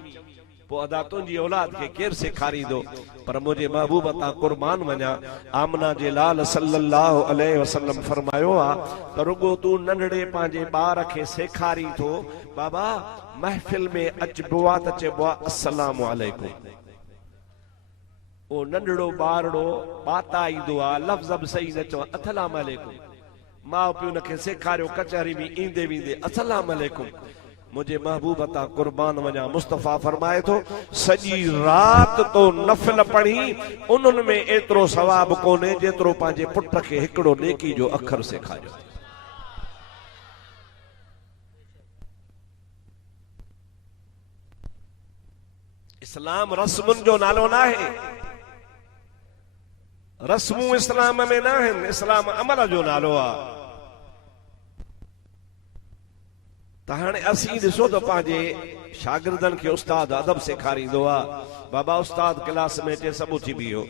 पोइ अदा तुंहिंजी औलाद खे केरु सेखारींदो? पर मुंहिंजे महबूब तां कुर्बान वञा, आमना जे लाल सल्लल्लाहु अलैहि वसल्लम फरमायो आहे त रुगो तूं नंढड़े पंहिंजे ॿार खे सेखारी थो, बाबा महफ़िल में अचबो आहे त चइबो आहे अस्सलामु अलैकुम। ओ नंढड़ो ॿारड़ो बाता ईंदो आहे, लफ़्ज़ बि सही न चवां, अस्सलामु अलैकुम। माउ पीउ हुनखे सेखारियो, कचहरी में ईंदे वेंदे अस्सलामु अलैकुम। मुझे महबूब ता कुर्बान वञा, मुस्तफ़ा फरमाए थो सॼी रात तो नफ़िल पढ़ी उन्हनि में एतिरो सवाब कोन्हे जेतिरो पंहिंजे पुट खे हिकिड़ो नेकी जो अखर सेखारियो। इस्लाम रस्मुनि जो नालो न आहे, रस्मूं इस्लाम में न आहिनि, इस्लाम अमल जो नालो आहे। त हाणे असीं ॾिसो त पंहिंजे शागिर्दनि खे उस्ताद अदब सेखारींदो आहे। बाबा उस्ताद क्लास में अचे सभु उथी बीहो,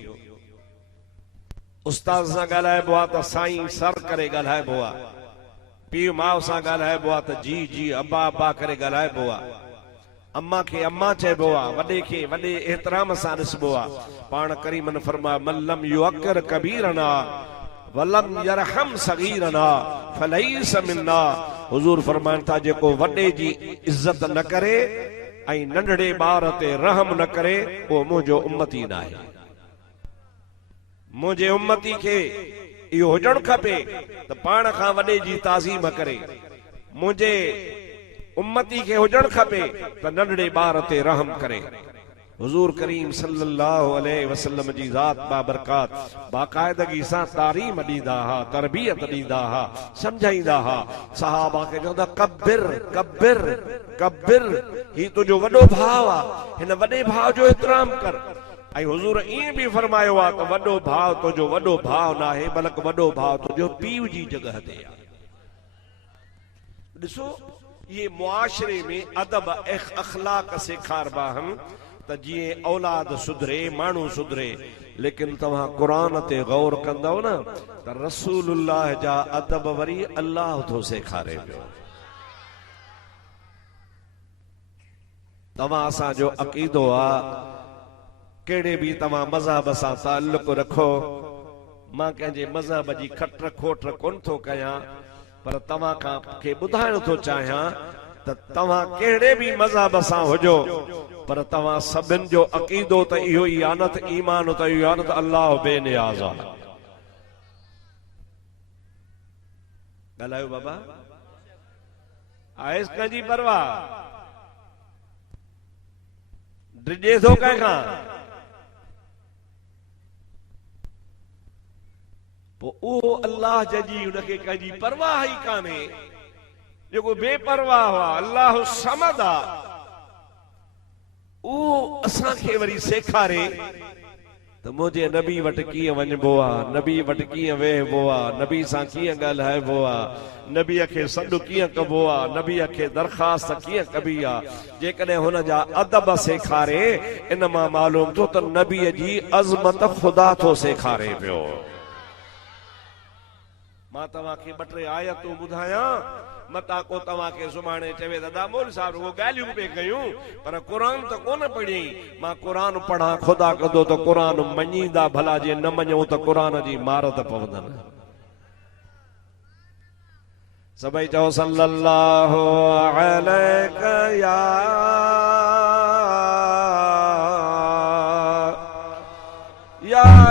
उस्ताद सां ॻाल्हाइबो आहे त साईं सर करे ॻाल्हाइबो आहे, पीउ माउ सां ॻाल्हाइबो आहे त जी जी अब्बा अब्बा करे ॻाल्हाइबो आहे, अम्मा खे अम्मा चइबो आहे, वॾे खे वॾे एतिराम सां ॾिसबो आहे। पाण करीमन फरमाया मल्लम युअक्किर कबीरना वलम यरहम सगीरना फलैस मिन्ना। हुजूर फरमाइनि था जेको वॾे जी इज्जत न करे ऐं नंढड़े ॿार ते रहम न करे उहो मुंहिंजो उम्मती न आहे। मुंहिंजे उम्मती खे इहो हुजणु खपे त पाण खां वॾे जी ताज़ीम करे, मुंहिंजे उम्मती खे हुजणु खपे त नंढड़े ॿार ते रहम करे। हुजूर करीम सल्लल्लाहु अलैहि वसल्लम जी ज़ात बाबरकात बाक़ाइदगी सां तारीम ॾींदा हुआ, तरबियत ॾींदा हुआ, सम्झाईंदा हुआ। सहाबा खे चवंदा कब्बिर कब्बिर कब्बिर, ही तुंहिंजो वॾो भाउ आहे, हिन वॾे भाउ जो एतिराम कर। ऐं हुजूर ईअं बि फरमायो आहे त वॾो भाउ तुंहिंजो वॾो भाउ न आहे, बल्कि वॾो भाउ तुंहिंजो पीउ जी जॻह ते आहे। ॾिसो ये मुआशरे में अदब अखलाक सेखारबा आहिनि त जीअं औलाद सुधरे, माण्हू सुधरे। लेकिन तव्हां क़ुरान ते गौर कंदव न त रसूलुल्लाह जा अदब वरी अल्लाह थो सेखारे पियो। तव्हां असांजो अक़ीदो आहे, कहिड़े बि तव्हां मज़हब सां ताल्लुक़ रखो, मां कंहिंजे मज़हब जी खट खोट कोन थो कयां, पर तव्हां खां खे ॿुधाइण थो चाहियां त तव्हां कहिड़े बि मज़हब सां हुजो, पर तव्हां सभिनि जो अक़ीदो त इहो ई आहे न, त ईमान त इहो आहे न त अल्लाह बेनियाज़ आहे। ॻाल्हायो बाबा, आहे कंहिंजी परवाह? डिॼे थो कंहिंखां? पोइ उहो अल्लाह जी उनखे कंहिंजी परवाह ई कान्हे। जेको बेपरवाह हुआ अल्लाह समद आहे, उहो असांखे वरी सेखारे त मुंहिंजे नबी वटि कीअं वञिबो आहे, नबी वटि कीअं वेहबो आहे, नबी सां कीअं ॻाल्हाइबो आहे, नबीअ खे सॾु कीअं कबो आहे, नबीअ खे दरख़्वास्त कीअं कबी आहे। जेकॾहिं हुन जा अदब सेखारे, इन मां मालूम थियो त नबीअ जी अज़मत ख़ुदा थो सेखारे पियो। मां तव्हांखे ॿ टे आयतूं ॿुधायां, मता को तव्हांखे सुभाणे चवे दादा मोल साहब रुगो ॻाल्हियूं पे कयूं, पर क़ुरान त कोन पढ़ी। मां क़ुरान पढ़ां, ख़ुदा कंदो त क़ुरान मञींदा, भला जे न मञूं त क़ुरान जी मार त पवंदनि। सभई चओ सल्लल्लाहु अलैका या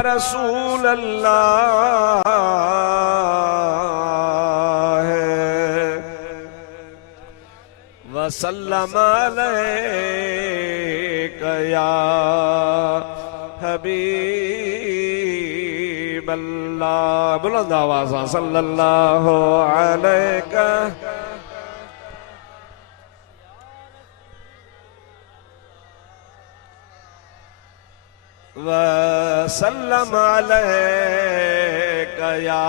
रसूल अल्लाह वसल्लम अलैका या हबीब अल्लाह। बुलंद आवाज़ सां सल्लल्लाहु अलैका वसल्लम अलैका या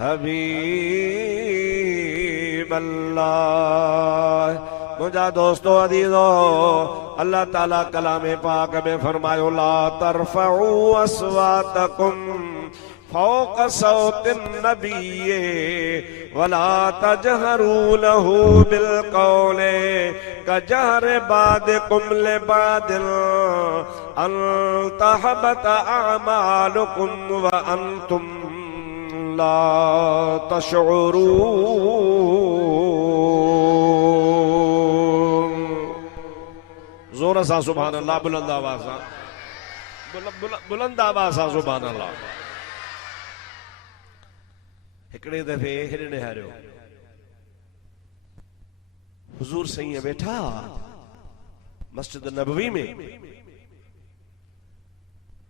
हबीब अल्लाह। मुझा दोस्तों अदीजो, अल्लाह ताला कलामे पाक में फरमायो ला तरफउ अस्वातकुम फौक सौतिन नबिये वला तजहरू लहू बिल कौले कजहर बादिकुम लिबादिल अन तहबत अमालुकुम व अंतुम ला तशउरून। जोर सा सुभान अल्लाह, बुलंद आवाज़ सां, बुलंद आवाज़ सां सुभान अल्लाह। हिकिड़े दफ़े हेॾे निहारियो, हुजूर सईं वेठा मस्जिद नबवी में।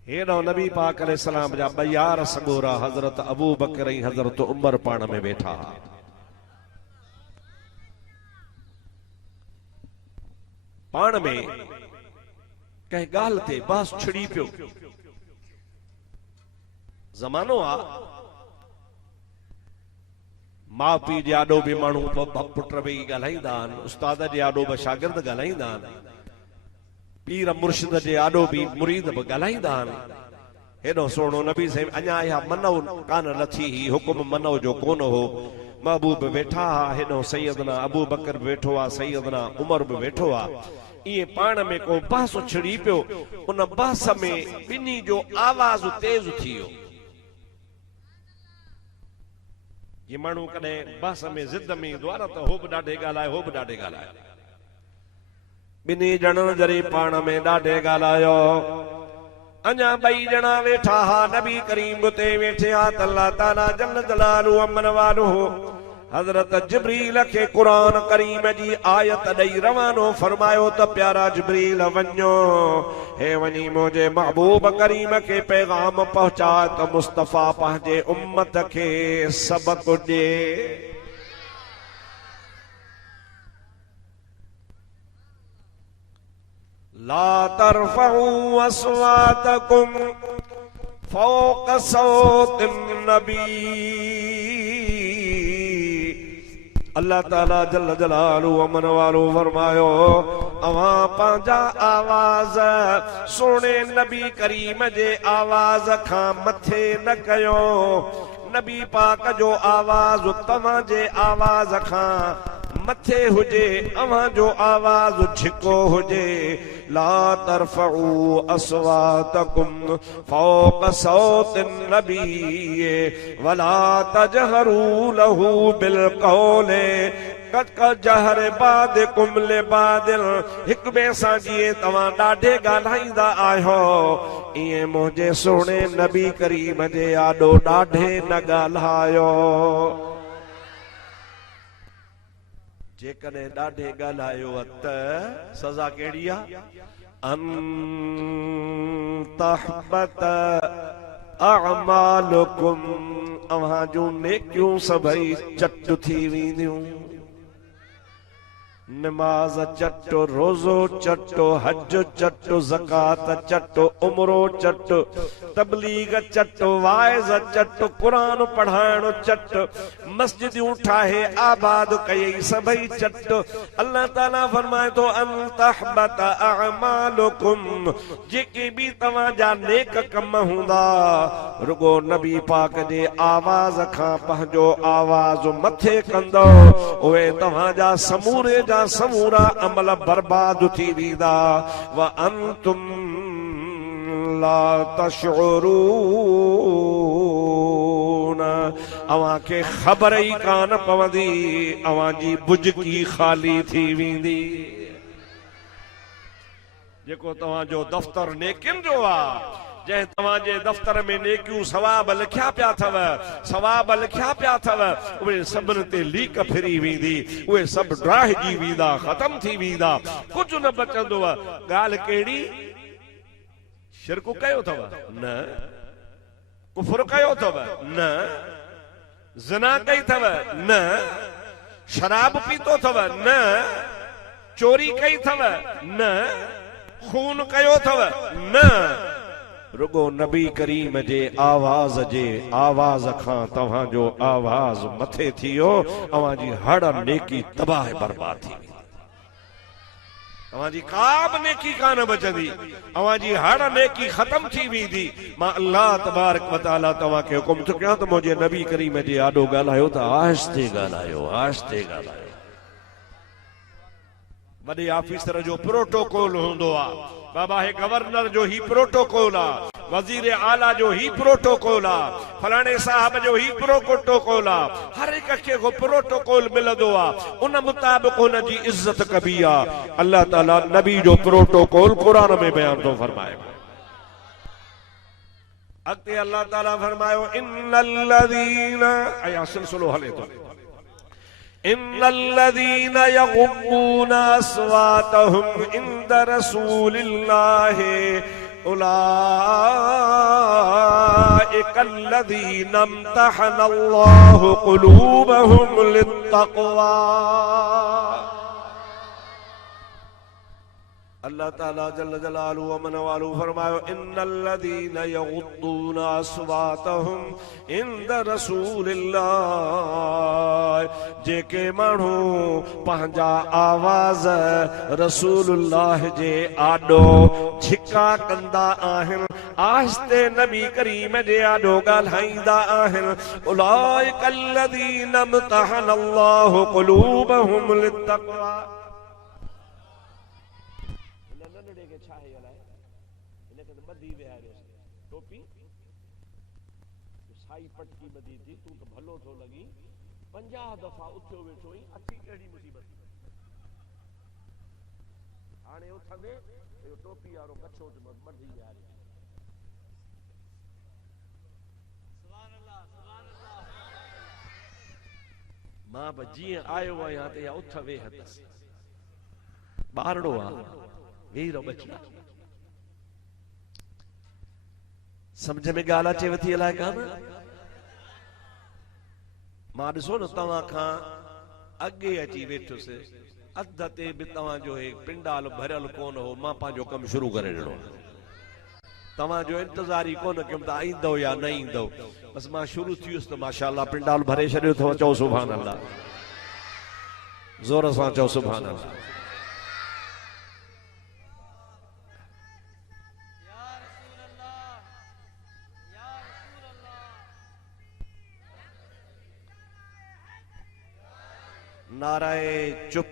हेॾो नबी पाक अलैहिस्सलाम जा ॿ यार सॻोरा हज़रत अबू बकर ऐं हज़रत उमर पाण में वेठा। पाण में कंहिं ॻाल्हि ते बहस छिड़ी पियो। ज़मानो आहे माउ पीउ जे आॾो बि माण्हू पुट वेही ॻाल्हाईंदा आहिनि, उस्ताद जे आॾो बि शागिर्द ॻाल्हाईंदा आहिनि, पीर मुर्शिद जे आॾो बि मुरीद बि ॻाल्हाईंदा आहिनि। हेॾो सुहिणो नबी साईं अञा इहा मनव कान लथी ही, हुकुम मनव जो कोन हो। महबूब वेठा हा, हेॾो सैयदना अबू बकर बि वेठो आहे, सैयदना उमर बि वेठो आहे। इएं पाण में को बहस छिड़ी पियो, उन बहस में ॿिन्ही जो आवाज़ तेज़ थी वियो। ये माण्हू कॾहिं बहस में ज़िद में ईंदो आहे न त हो बि ॾाढे ॻाल्हाए, हो बि ॾाढे ॻाल्हाए। ॿिन्ही ॼणनि जॾहिं पाण में ॾाढे ॻाल्हायो, अञा ॿई ॼणा वेठा हा, नबी करीम ते वेठे हा त अल्लाह ताला जल जलालहू अमन वालहू हज़रत जिब्रील खे क़ुरान करीम जी आयत ॾेई रवानो फरमायो त प्यारा जिब्रील वञो, हे वञी मुंहिंजे महबूब करीम खे पैगाम पहुचा त मुस्तफ़ा पंहिंजे उम्मत खे सबक़ ॾे। ला तरफ़ऊ अस्वातकुम फौक़ सौतिन नबी। अल्लाह ताला जल जलालहू अमन वालो फरमायो, अवां पंहिंजा आवाज़ सोने नबी करीम जे आवाज़ खां मथे न कयो। नबी पाक जो आवाज़ तव्हां जे आवाज़ खां मथे हुजे, अवां जो आवाज़ छिको हुजे। ला तरफ़ऊ अस्वातकुम फौक़ सौतिन नबी वला तजहरू लहू बिलक़ौले जहर बादिकुम लिबादिल। हिक ॿिए सां जीअं तव्हां ॾाढे ॻाल्हाईंदा आहियो, ईअं मुंहिंजे सोणे नबी करीम जे आॾो ॾाढे न ॻाल्हायो। जेकॾहिं ॾाढे ॻाल्हायो त सज़ा कहिड़ी आहे? अन तहबत अअमालुकुम, अव्हां जूं नेकियूं सभई चट थी वेंदियूं। नमाज चट, रोज़ो चट, हज चट, ज़कात चट, उमरो चट, तबलीग चट, वाइज़ चट, कुरान पढ़ाइण चट, मस्जिदूं ठाहे आबाद कयई सभई चट। अल्लाह ताला फरमाए थो अन तहबत अअमालुकुम, जेके बि तव्हां जा नेक कम हूंदा रुगो नबी पाक जे आवाज़ खां पंहिंजो आवाज़ मथे कंदो, उहे तव्हां जा समूरे जा समूरा अमल बर्बाद थी वेंदा। व अंतुम ला तशउरून, अवां खे ख़बर ई कान पवंदी, अवां जी बुजकी ख़ाली थी वेंदी। जेको तव्हां जो दफ़्तर नेकिन जो आहे, जंहिं तव्हांजे दफ़्तर में नेकियूं सवाब लिखिया पिया अथव, सवाब लिखिया पिया अथव, उहे सभिनि ते लीक फिरी वेंदी, उहे सभु ड्राहिजी वेंदा, ख़तम थी वेंदा, कुझु न बचंदो। ॻाल्हि कहिड़ी? शिरक कयो अथव? न। कुफर कयो अथव? न। ज़िना कई अथव? न। शराब पीतो अथव? न। चोरी कई अथव? न। खून कयो अथव? न। रुगो नबी करीम जे आवाज़ खां तव्हां जो आवाज़ मथे थी वियो, अवां जी हर नेकी तबाह बर्बाद थी वेंदी, अवां जी का बि नेकी कान बचंदी, अवां जी हर नेकी ख़त्म थी वेंदी। मां अल्लाह तबारक व तआला तव्हां खे हुकुम थो कयां त मुंहिंजे नबी करीम जे आॾो ॻाल्हायो त आहिस्ते ॻाल्हायो, आहिस्ते ॻाल्हायो। वॾे ऑफिसर जो प्रोटोकॉल हूंदो आहे, बाबा हे गवर्नर जो ही प्रोटोकॉल आहे, वजीर आला जो ही प्रोटोकॉल आहे, फलाणे साहब जो ही प्रोटोकॉल आहे। हर हिक खे को प्रोटोकॉल मिलंदो आहे, उन मुताबिक़ उन जी इज्जत कबी आहे। अल्लाह ताला नबी जो प्रोटोकॉल कुरान में बयान थो फरमाए। अॻिते अल्लाह ताला फरमायो इन्नल्लज़ीना, आया सिलसिलो हले थो, इन्नल्लज़ीन यग़ुद्दूना अस्वातहुम इंद रसूलिल्लाहि उलाइकल्लज़ीना इम्तहनल्लाहु क़ुलूबहुम लित्तक़वा। अल्लाह ताला जल्ल जलालहू अमन वालू फरमायो इन्नल्लज़ीना यग़ुद्दूना अस्वातहुम इंद रसूलिल्लाह जेके माण्हू पंहिंजा आवाज़ रसूलुल्लाह जे आॾो छिका कंदा आहिनि, आहिस्ते नबी करीम जे आॾो ॻाल्हाईंदा आहिनि, उलाइका अल्लज़ीना इम्तहना अल्लाहु क़ुलूबहुम लित्तक़वा। साई पटकी बधी थी, तू तो भलो थो लगी, 50 दफ़ा उथियो वेठो ही, अची कहिड़ी मुसीबत हाणे उथंदे टोपी वारो कछो बधी विहारे। मां बि जीअं आयो आहियां त या उथ वेह अथसि, ॿारड़ो आहे वेही रहो बचिया। समझ में ॻाल्हि अचेव थी अलाए कान? मां ॾिसो न तव्हां खां अॻे अची वेठुसि, अध ते बि तव्हांजो हे पिंडाल भरियल कोन हो, मां पंहिंजो कमु शुरू करे ॾिनो, तव्हांजो इंतज़ार ई कोन कयुमि त ईंदव या न ईंदव, बसि मां शुरू थी वियुसि त माशाअल्लाह पिंडाल भरे छॾियो अथव। चओ सुभान अल्लाह, ज़ोर सां चओ सुभान अल्लाह। नाराए चुप,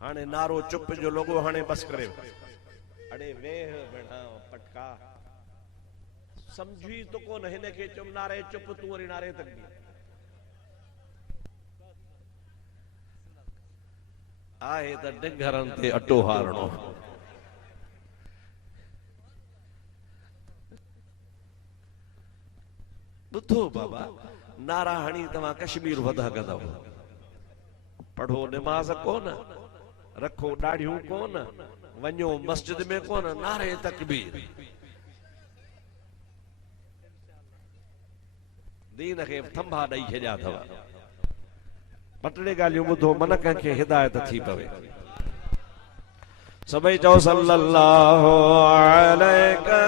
हाणे नारो चुप जो लोगो हाणे बस करे, अड़े वेह बेड़ा पटका समझी तो कोन हिन खे चुम नारे चुप, तू वरी नारे तक आहे त डिंगरनि ते अटो हारणो। ॿुधो बाबा, नारा हणी तव्हां कश्मीर वधा कंदव, पढ़ो निमाज़ कोन, रखो ॾाढ़ियूं कोन, वञो मस्जिद में कोन, नारे तकबीर। दीन खे थंभा ॾेई छॾिया अथव। ॿ टे ॻाल्हियूं ॿुधो, मन कंहिंखे हिदायत थी पवे। सभई चओ सल्लल्लाहु अलैका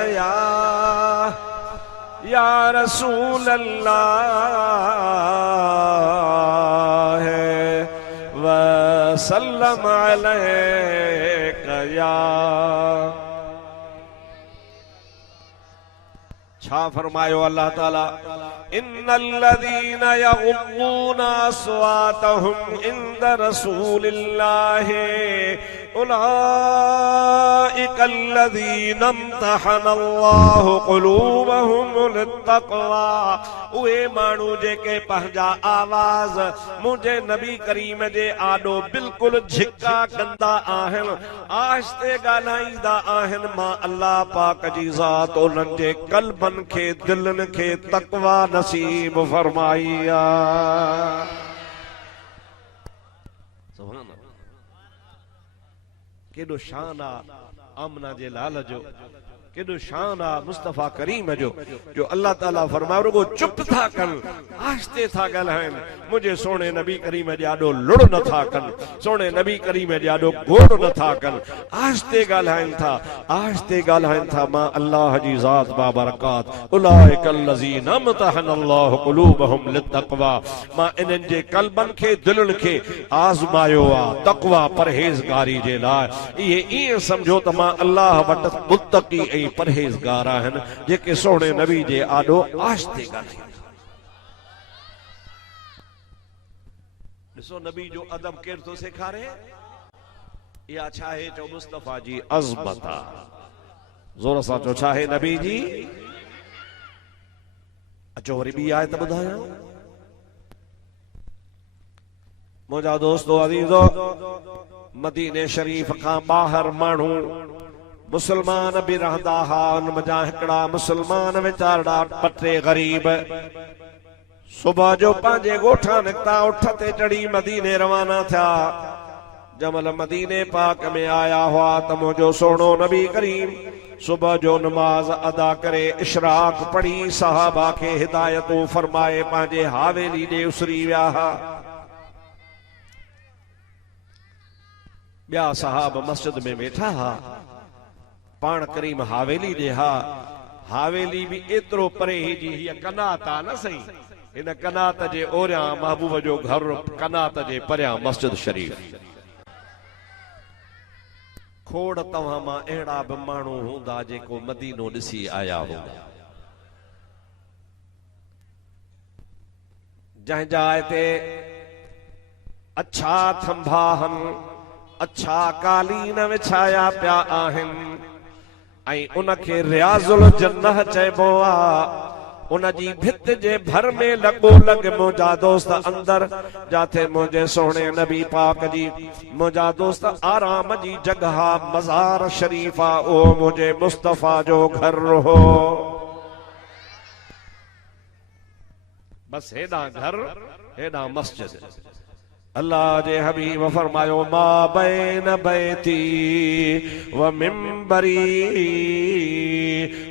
या रसूल अल्लाह व सल्लम अलैका या। छा फरमायो अल्लाह ताला, इन्नल्लज़ीना यग़ुद्दूना अस्वातहुम इंद रसूलिल्लाहि उलाइका अल्लज़ीना इम्तहना अल्लाहु क़ुलूबहुम लित्तक़वा। उहे माण्हू जेके पंहिंजा आवाज़ मुंहिंजे नबी करीम जे आॾो बिल्कुलु झिका कंदा आहिनि, आहिस्ते ॻाल्हाईंदा आहिनि, मां अल्लाह पाक जी ज़ात उन्हनि जे क़ल्बनि खे दिलनि खे तक़वा नसीब फरमाई आहे। केॾो शान आहे आमना जे लाल जो, केॾो शान आहे मुस्तफ़ा करीम जो अल्लाह ताला फरमायो रुगो चुप था कनि, आहिस्ते था ॻाल्हाइनि, मुंहिंजे सोणे नबी करीम जे आॾो लुड़ नथा कनि, सोणे नबी करीम जे आॾो गोड़ नथा कनि, आहिस्ते ॻाल्हाइनि था, आहिस्ते ॻाल्हाइनि था। मां अल्लाह जी ज़ात बाबरकात उलाइका अल्लज़ीना इम्तहना अल्लाहु क़ुलूबहुम लित्तक़वा, मां इन्हनि जे क़ल्बनि खे दिलनि खे आज़मायो आहे तक़वा परहेज़गारी जे लाइ। इहे ईअं सम्झो त मां अल्लाह वटि मुत्तक़ी ऐं परहेज़गार आहिनि जेके सोणे नबी जे आॾो आहिस्ते ॻाल्हाईंदा। ॾिसो नबी जो अदब केरु थो सेखारे, इहा छा आहे? चओ मुस्तफ़ा जी अज़मत आहे। ज़ोर सां चओ छा आहे? नबी जी। अचो वरी ॿी आयत ॿुधायां। मुंहिंजा दोस्तो अज़ीज़ो, मदीने शरीफ़ खां ॿाहिरि माण्हू मुसलमान भी रहंदा हा, उनजा हिकिड़ा मुसलमान वीचारा ॿ टे ग़रीब सुबह जो पंहिंजे ॻोठा निकिता, उठ ते चढ़ी मदीने रवाना थिया। जमल मदीने पाक में आया हुआ त मुंहिंजो सोणो नबी करीम सुबह जो नमाज अदा करे इशराक पढ़ी सहाबा खे हिदायतूं फरमाए पंहिंजे हावेली ॾे उसरी विया हा। ॿिया सहाब मस्जिद में वेठा हा, पाण करीम हावेली ॾे हा। हावेली भी एतिरो परे जी हीअ कनात आहे न सही इन कनात जे ओरियां महबूब जो घर कनात जे परियां मस्जिद शरीफ खोड़ तव्हां मां अहिड़ा बि माण्हू हूंदा जेको मदीनो ॾिसी आया हूंदा जंहिं जाइ ते अच्छा थंभा आहिनि अच्छा कालीन विछाया पिया आहिनि ऐं उनखे रियाज़ुल जन्नह चइबो आहे उन जी भित जे भर में लॻो लॻ मुंहिंजा दोस्त अंदर जाथे मुंहिंजे सोहणे नबी पाक जी मुंहिंजा दोस्त आराम जी जगह मज़ार शरीफ आहे उहो मुंहिंजे मुस्तफ़ा जो घर हो बस हेॾा घर हेॾा मस्जिद अल्लाह जे हबीब फरमायो मा बैन बैती व मिंबरी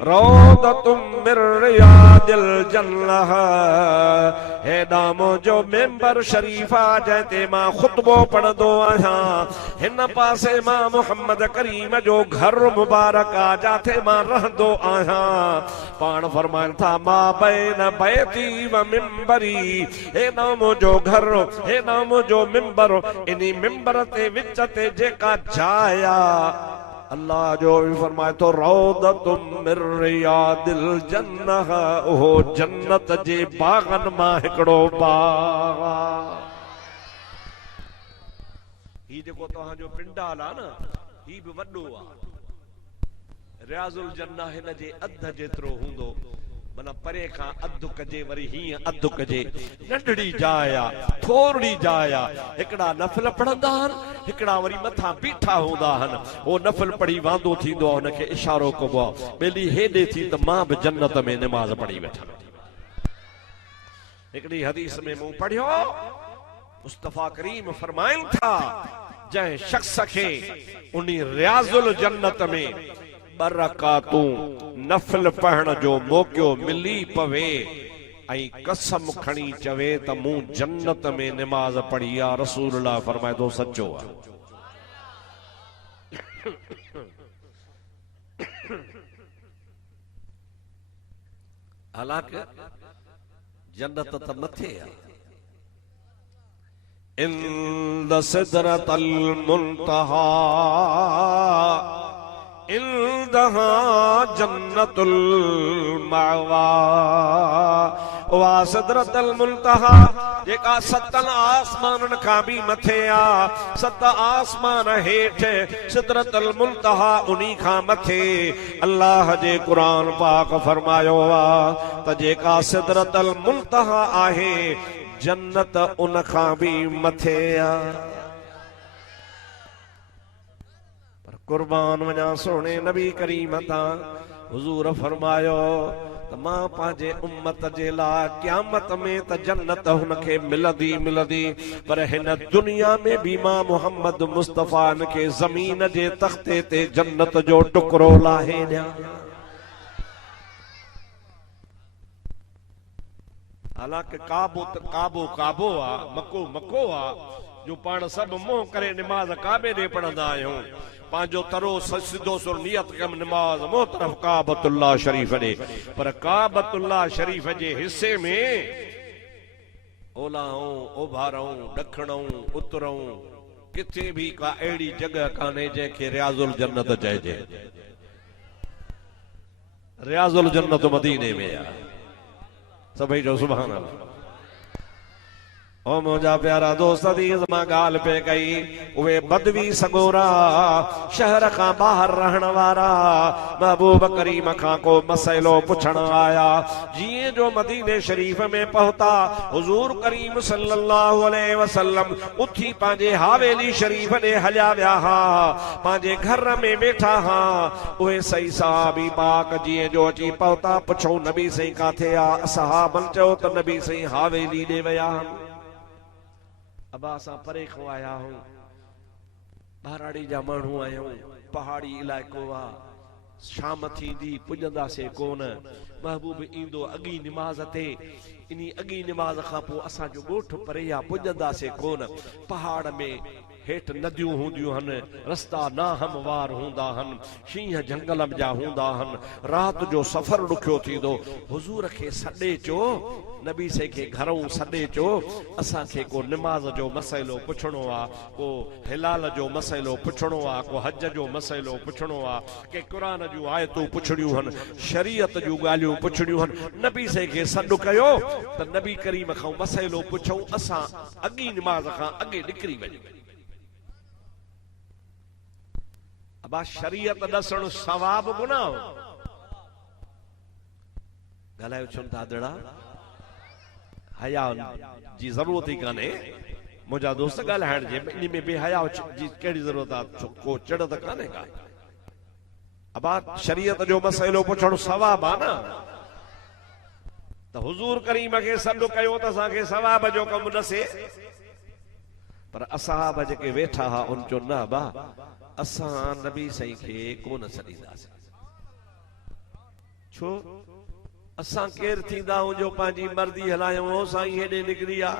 रौदतुम मिन रियादिल जन्नह हेॾा मुंहिंजो मेंबर शरीफ आहे जंहिं ते मां ख़ुतबो पढ़ंदो आहियां हिन पासे मां मुहम्मद करीम जो घर मुबारक आहे जाथे मां रहंदो आहियां पाण फरमाइनि था मा बैन बैती व मिंबरी हेॾा मुंहिंजो घर हेॾा मुंहिंजो जो मिंबर इनी मिंबर ते विच ते जेका जाइ अल्लाह जो भी फरमाए तो रौदतुम मिन रियादिल जन्नह ओहो जन्नत जे बागन मां हिकड़ो बाग ही जेको तव्हां जो पिंडाल आहे न ही भी वॾो आहे रियाजुल जन्नह हिन जे अध जेतिरो हूंदो मना परे खां अधु कजे वरी हीअं अधु कजे नंढड़ी जाइ आहे थोरड़ी जाइ आहे हिकिड़ा नफ़िल पढ़ंदा आहिनि हिकिड़ा वरी मथां बीठा हूंदा आहिनि उहो नफ़िल पढ़ी वांदो थींदो आहे हुनखे इशारो कबो आहे ॿेली हेॾे थी त मां बि जन्नत में निमाज़ पढ़ी वेठा हिकिड़ी हदीस में मूं पढ़ियो मुस्तफ़ा करीम फरमाइनि था जंहिं शख्स खे उन रियाज़ुल जन्नत में बरकातूं नफल पढ़ण जो मौक़ो मिली पवे ऐं कसम खणी चवे त मूं जन्नत में निमाज़ पढ़ी आहे रसूलुल्लाह फरमाए थो सचो आहे हालांकि जन्नत त मथे आहे इंद सिदरतल मुंतहा इंदहा जन्नतुल मावा वा सिदरतल मुंतहा जेका सतन आसमानन खां भी मथे आ सत आसमान हेठि सिदरतल मुंतहा उन्ही खां मथे अल्लाह जे कुरान पाक फरमायो आ त जेका सिदरतल मुंतहा आहे जन्नत उन खां भी मथे आ कुर्बान वञा सोने नबी करीम तां हुजूर फरमायो त मां पंहिंजे उम्मत जे लाइ क़यामत में त जन्नत हुनखे मिलंदी मिलंदी पर हिन दुनिया में भी मां मोहम्मद मुस्तफ़ा खे ज़मीन जे तख्ते ते जन्नत जो टुकड़ो लाहे ॾियां हालांकि काबो त काबो काबो आ मको मको आ जो पाण सब मोह करे निमाज़ काबे ॾे पढ़ंदा आहियूं पांजो तरो सिधो सुर नियत कम नमाज मोहतरफ काबतुल्लाह शरीफ ने पर काबतुल्लाह शरीफ जे हिस्से में ओलाऊं ओभारूं ॾखणूं उतरूं किथे भी का अहिड़ी जगह कान्हे जंहिंखे रियाज़ुल जन्नत चइजे रियाज़ुल जन्नत मदीने में आहे सभई जो सुभान अल्लाह ओ मुझा प्यारा दोस्त अजीज मां गाल पे कई उहे बदवी सगोरा शहर का बाहर रहण वारा महबूब करीम खां को मसइलो पुछण आया जिए जो मदीने शरीफ में पहुता हुजूर करीम सल्लल्लाहु अलैहि वसल्लम उथी पांजे हवेली शरीफ ने हलिया विया हा पांजे घर में बैठा हा उहे सही सहाबी पाक जिए जो अची पहुता पुछो नबी सही काथे आ सहाबन चयो त नबी सही हवेली दे विया अब असां परे खां आया हूं बहराड़ी जा माण्हू आहियूं पहाड़ी इलाइको आहे शाम थींदी पुॼंदासीं कोन महबूब ईंदो अॻी निमाज़ ते इन अॻी निमाज़ खां पोइ असांजो ॻोठ परे आहे पुॼंदासीं कोन पहाड़ में हेठ नदियूं हूंदियूं हन, रस्ता नाहमवार हूंदा हन, शींहं जंगल जा हूंदा हन, रात जो सफ़र ॾुखियो थींदो। हुज़ूर खे सॾे चो, नबी से खे घरों सॾे चो, असांखे को निमाज़ जो मसइलो पुछणो आहे, को हिलाल जो मसइलो पुछणो आहे, को हज जो मसइलो पुछणो आहे, के क़ुरान जूं आयतूं पुछणियूं हन, शरीयत जूं ॻाल्हियूं पुछणियूं हन। नबी से खे सॾु कयो त नबी करीम खां मसइलो पुछूं, असां अॻी निमाज़ खां अॻे निकिरी वञूं। अबा शरीयत ॾसणु सवाब गुनाह ॻाल्हायो छो था दड़ा? हया जी ज़रूरत ही कान्हे। मुंहिंजा दोस्त ॻाल्हाइण जे इन में बेहया जी कहिड़ी ज़रूरत आहे? को चढ़ त कान्हे का। अबा शरीयत जो मसइलो पुछणु सवाब आहे न। त हुज़ूर करीम खे सॾु कयो त असांखे सवाब जो कमु ॾसे। पर असहाब जेके वेठा हा उन चयो न अबा असां नबी साईं खे कोन सॾींदासीं। छो? असां केर थींदा आहियूं जो पंहिंजी मर्ज़ी हलायूं? साईं हेॾे निकिरी आ,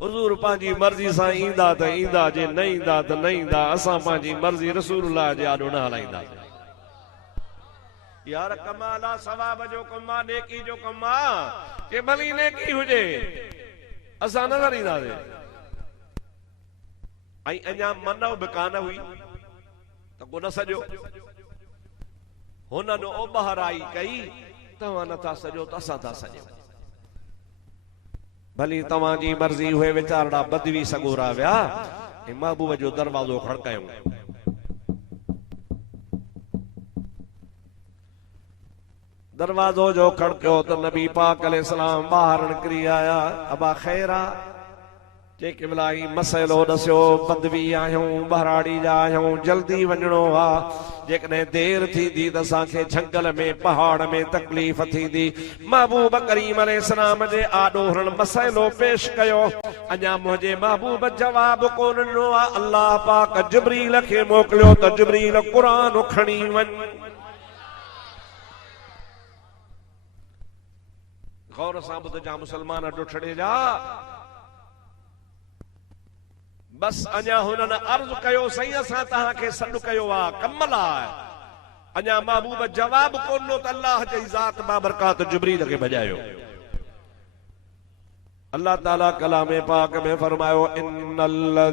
हुज़ूर पंहिंजी मर्ज़ी सां ईंदा त ईंदा, जे न ईंदा त न ईंदा। असां पंहिंजी मर्ज़ी रसूलुल्लाह जे आॾो न हलाईंदा। यार कमाल आहे, सवाब जो कमु आहे, नेकी जो कमु आहे। के भली नेकी हुजे असां न सॾींदासीं। ऐं अञा मनव बि कान हुई त को न सॼो। हुननि ओबहराई कई, तव्हां नथा सॼो त असां था सॼूं। भली तव्हांजी मर्ज़ी। उहे वीचारा बदवी सगोरा विया ऐं महबूब जो दरवाज़ो खड़कायूं। दरवाज़ो जो खड़कियो त नबी पाक अलैहिस्सलाम ॿाहिरि निकिरी आया। अबा ख़ैर आहे? जेके भलाई मसइलो ॾसियो, बदवी आहियूं, बहराड़ी जा आहियूं, जल्दी वञणो आहे। जेकॾहिं देरि थींदी त असांखे झंगल में पहाड़ में तकलीफ़ थींदी। महबूब करीम अलैहिस्सलाम जे आॾो हुननि मसइलो पेश कयो। अञा मुंहिंजे महबूब जवाब कोन ॾिनो आहे। अल्लाह पाक जिब्रील खे मोकिलियो त जिब्रील क़ुरान खणी वञ। गौर सां ॿुध जा मुसलमान ॾुठड़े जा। बस अञा हुननि अर्ज़ कयो, सही असां तव्हांखे सॾु कयो आहे, कमल आहे। अञा महबूब जवाब कोन ॾिनो त अल्लाह जी ज़ात बाबरकात जिब्रील खे भॼायो। अल्लाह ताला कलाम पाक में फरमायो, इन्नल्लज़ीना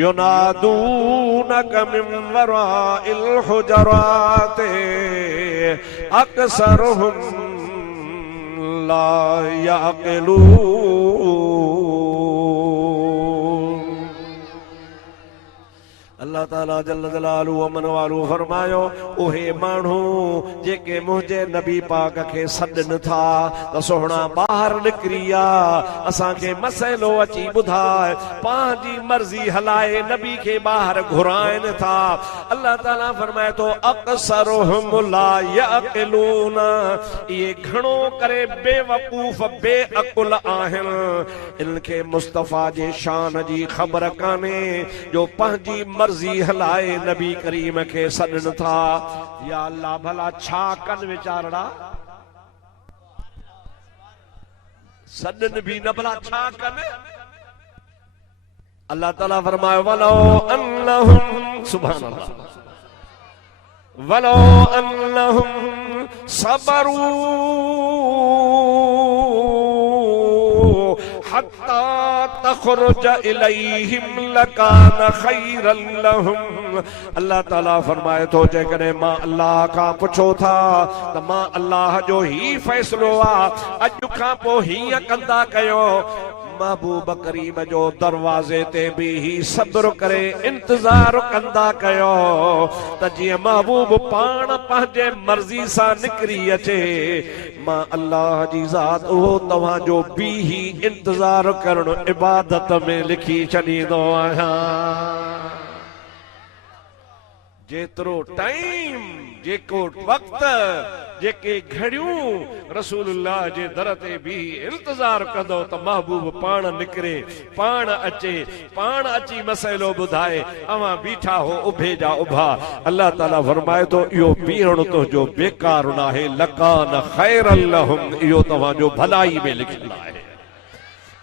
युनादूनक मिन वराइल हुजराति अक्सरुहुम ला याक़िलून। अल्लाह ताला जल्ल जलालहू अमन वालू फरमायो, उहे माण्हू जेके मुंहिंजे नबी पाक खे सॾनि था त सोहणा ॿाहिरि निकिरी आ, असांखे मसइलो अची ॿुधाए, पंहिंजी मर्ज़ी हलाए नबी खे ॿाहिरि घुराइनि था। अल्लाह ताला फरमाए थो, अक्सरुहुम ला यअक़िलून, इहे घणो करे बेवकूफ़ बेअक़ुल आहिनि। इनखे मुस्तफ़ा जे शान जी ख़बर कान्हे जो पंहिंजी मर्ज़ी हलाए नबी करीम खे सॾनि था। या अल्लाह भला छा कनि वीचारा? सॾनि बि न, भला छा कनि? अल्लाह ताला फरमायो, वलो अन्नहुम, सुभान अल्लाह, वलो अन्नहुम सबरू हत्ता तखरुज इलैहिम लकान खैरन लहुम। अल्लाह ताला फरमाए थो, जेकॾहिं मां अल्लाह खां पुछो था त मां अल्लाह जो ही फ़ैसिलो आहे, अॼु खां पोइ हीअं कंदा कयो। महबूब करीम जो दरवाज़े ते बि ही सब्र करे इंतज़ार कंदा कयो त जीअं महबूब पाण पंहिंजे मर्ज़ी सां निकिरी अचे। मां अल्लाह जी ज़ात उहो तव्हांजो बि ही इंतज़ार करणु इबादत में लिखी छॾींदो आहियां। जेतिरो टाइम, जेको वक्त, जेके घड़ियूं रसूलुल्लाह जे दर ते बि इंतज़ार कंदो त महबूब पाण निकिरे, पाण अचे, पाण अची मसइलो ॿुधाए, अवां बीठा हो उभे जा उभा। अल्लाह ताला फरमाए थो, इहो बीहणो तुंहिंजो बेकार न आहे, लकान खैरन लहुम, इहो तव्हांजो भलाई में लिखियलु आहे।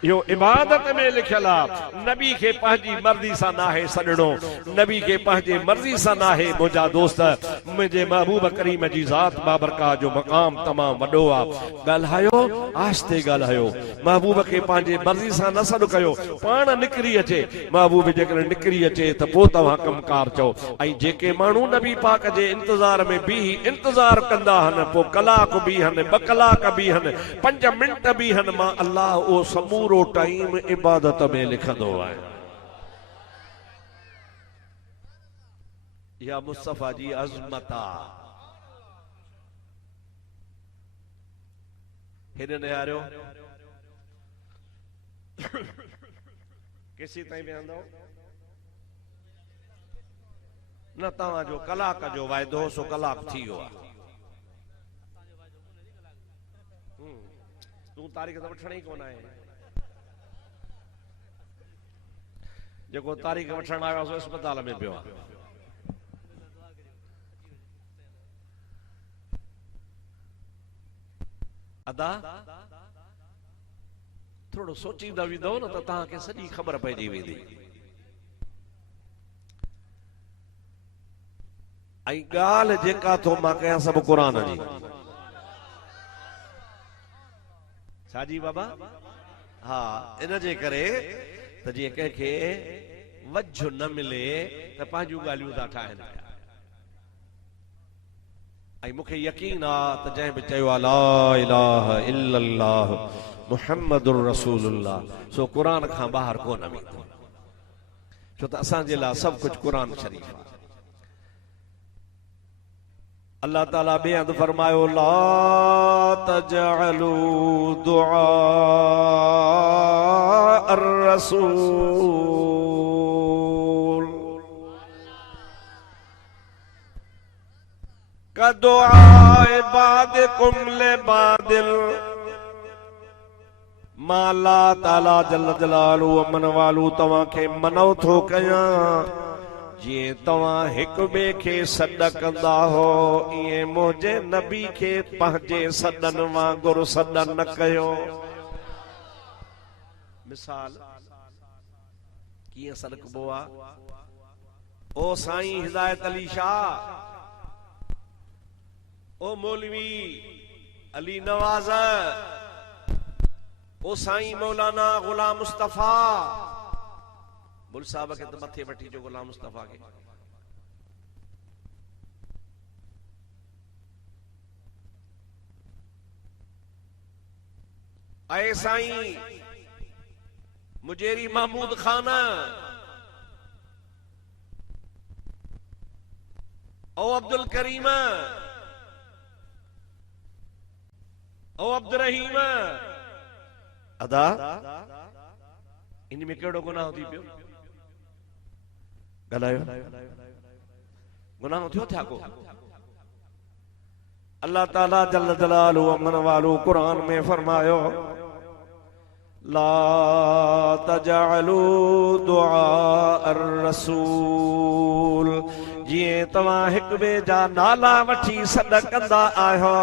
यो इबादत में लिखल आ। नबी के पंहिंजी मर्जी सां नाहे सॾणो, नबी के पंहिंजे मर्जी सां नाहे मुंहिंजा दोस्त। मुंहिंजे महबूब करीम जी ज़ात बाबरका जो मक़ाम तमाम वॾो आ। ॻाल्हायो आस्ते ॻाल्हायो, महबूब के पंहिंजे मर्जी सां न सॾु कयो। पाण निकिरी अचे, महबूब जेकॾहिं निकिरी अचे त पोइ तव्हां कमकार चओ। ऐं जेके माण्हू नबी पाक जे इंतज़ार में बीही इंतज़ार कंदा आहिनि, पोइ कलाक बीहनि, 2 कलाक बीहनि, 5 मिंट बीहनि, मां अल्लाह उहो समूरो टाइम इबादत में लिखंदो आहे। या मुस्तफा जी अज़मत आहे। हेॾे निहारियो, केसी ताईं वेहंदो न? तव्हांजो कलाक जो वाइदो सो कलाक थी वियो आहे। तूं तारीख़ त वठण ई कोन आहे। जेको तारीख़ वठण आयो सो अस्पताल में पियो आहे। अदा थोड़ो सोचींदा वेंदो न त तव्हांखे सॼी ख़बर पइजी वेंदी। ऐं ॻाल्हि जेका थो मां कयां सभु क़ुरान जी। छाजी बाबा? हा, इन जे करे त जीअं कंहिंखे वझ न मिले त पंहिंजूं ॻाल्हियूं था ठाहिनि। ऐं मूंखे यकीन आहे त जंहिं बि चयो आहे ला इलाहा इल्लल्लाह मुहम्मदुर रसूलुल्लाह, सो क़ुर खां ॿाहिरि कोन वेंदो, छो त असांजे लाइ सभु कुझु क़ुर शरीफ़ आहे। अल्लाह ताला ॿिए हंधि फरमायो ला तजअलू दुआ अर्रसूल कदुआ बादिकुम लिबादिल। मां अल्लाह ताला जल जलालू अमन वालू तव्हांखे मनो थो कयां, जीअं तव्हां हिक ॿिए खे सॾ कंदा हो, ईअं मुंहिंजे नबी खे पंहिंजे सॾनि वांगुरु सॾ न कयो। मिसाल कीअं सॾकबो आहे? ओ साईं हिदायत अली शाह, ओ मौलवी अली नवाज़, ओ साईं मौलाना गुलाम मुस्तफा। बुल साहब के तो मथे वठी जो गुलाम मुस्तफा के। ऐ साईं मुजेरी महमूद खान, ओ अब्दुल करीम, ओ अब्दुल रहीम। अदा इन में केड़ो गुनाह थी पियो? ॻाल्हायो, गुनाह थियो था को? अल्लाह ताला जल जलालु अमन वालू कुरान में फरमायो ला तजअलू दुआ अर्रसूल। जीअं तव्हां हिक ॿिए जा नाला वठी सॾ कंदा आहियो,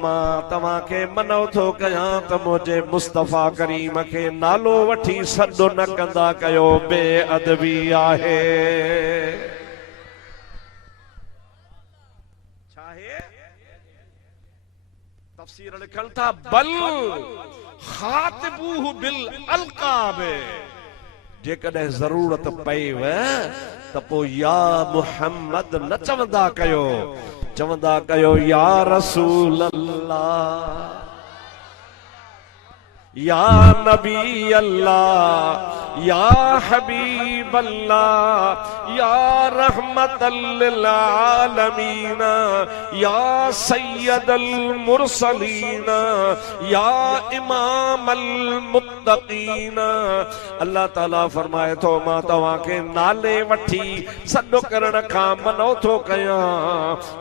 मां तव्हांखे मनो थो कयां त मुंहिंजे मुस्तफ़ा करीम खे नालो वठी सॾ न कंदा कयो, बेअदबी आहे। तफसीर लिखल था बल खातिबूहु बिल अलकाब। जेकॾहिं ज़रूरत पएव त पोइ या मुहम्मद न चवंदा कयो, चवंदा कयो या रसूल अल्लाह, या नबी अल्लाह, या हबीब अल्लाह, या रहमतल लिल आलमीन, या सय्यदल मुरसलीन, या इमामल मुत्तकीन। अल्लाह ताला फरमाए थो मां तव्हांखे नाले वठी सॾु करण खां मनो थो कयां,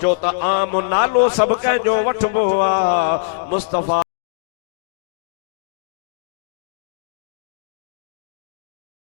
छो त आम नालो सभु कंहिंजो वठिबो आहे। मुस्तफ़ा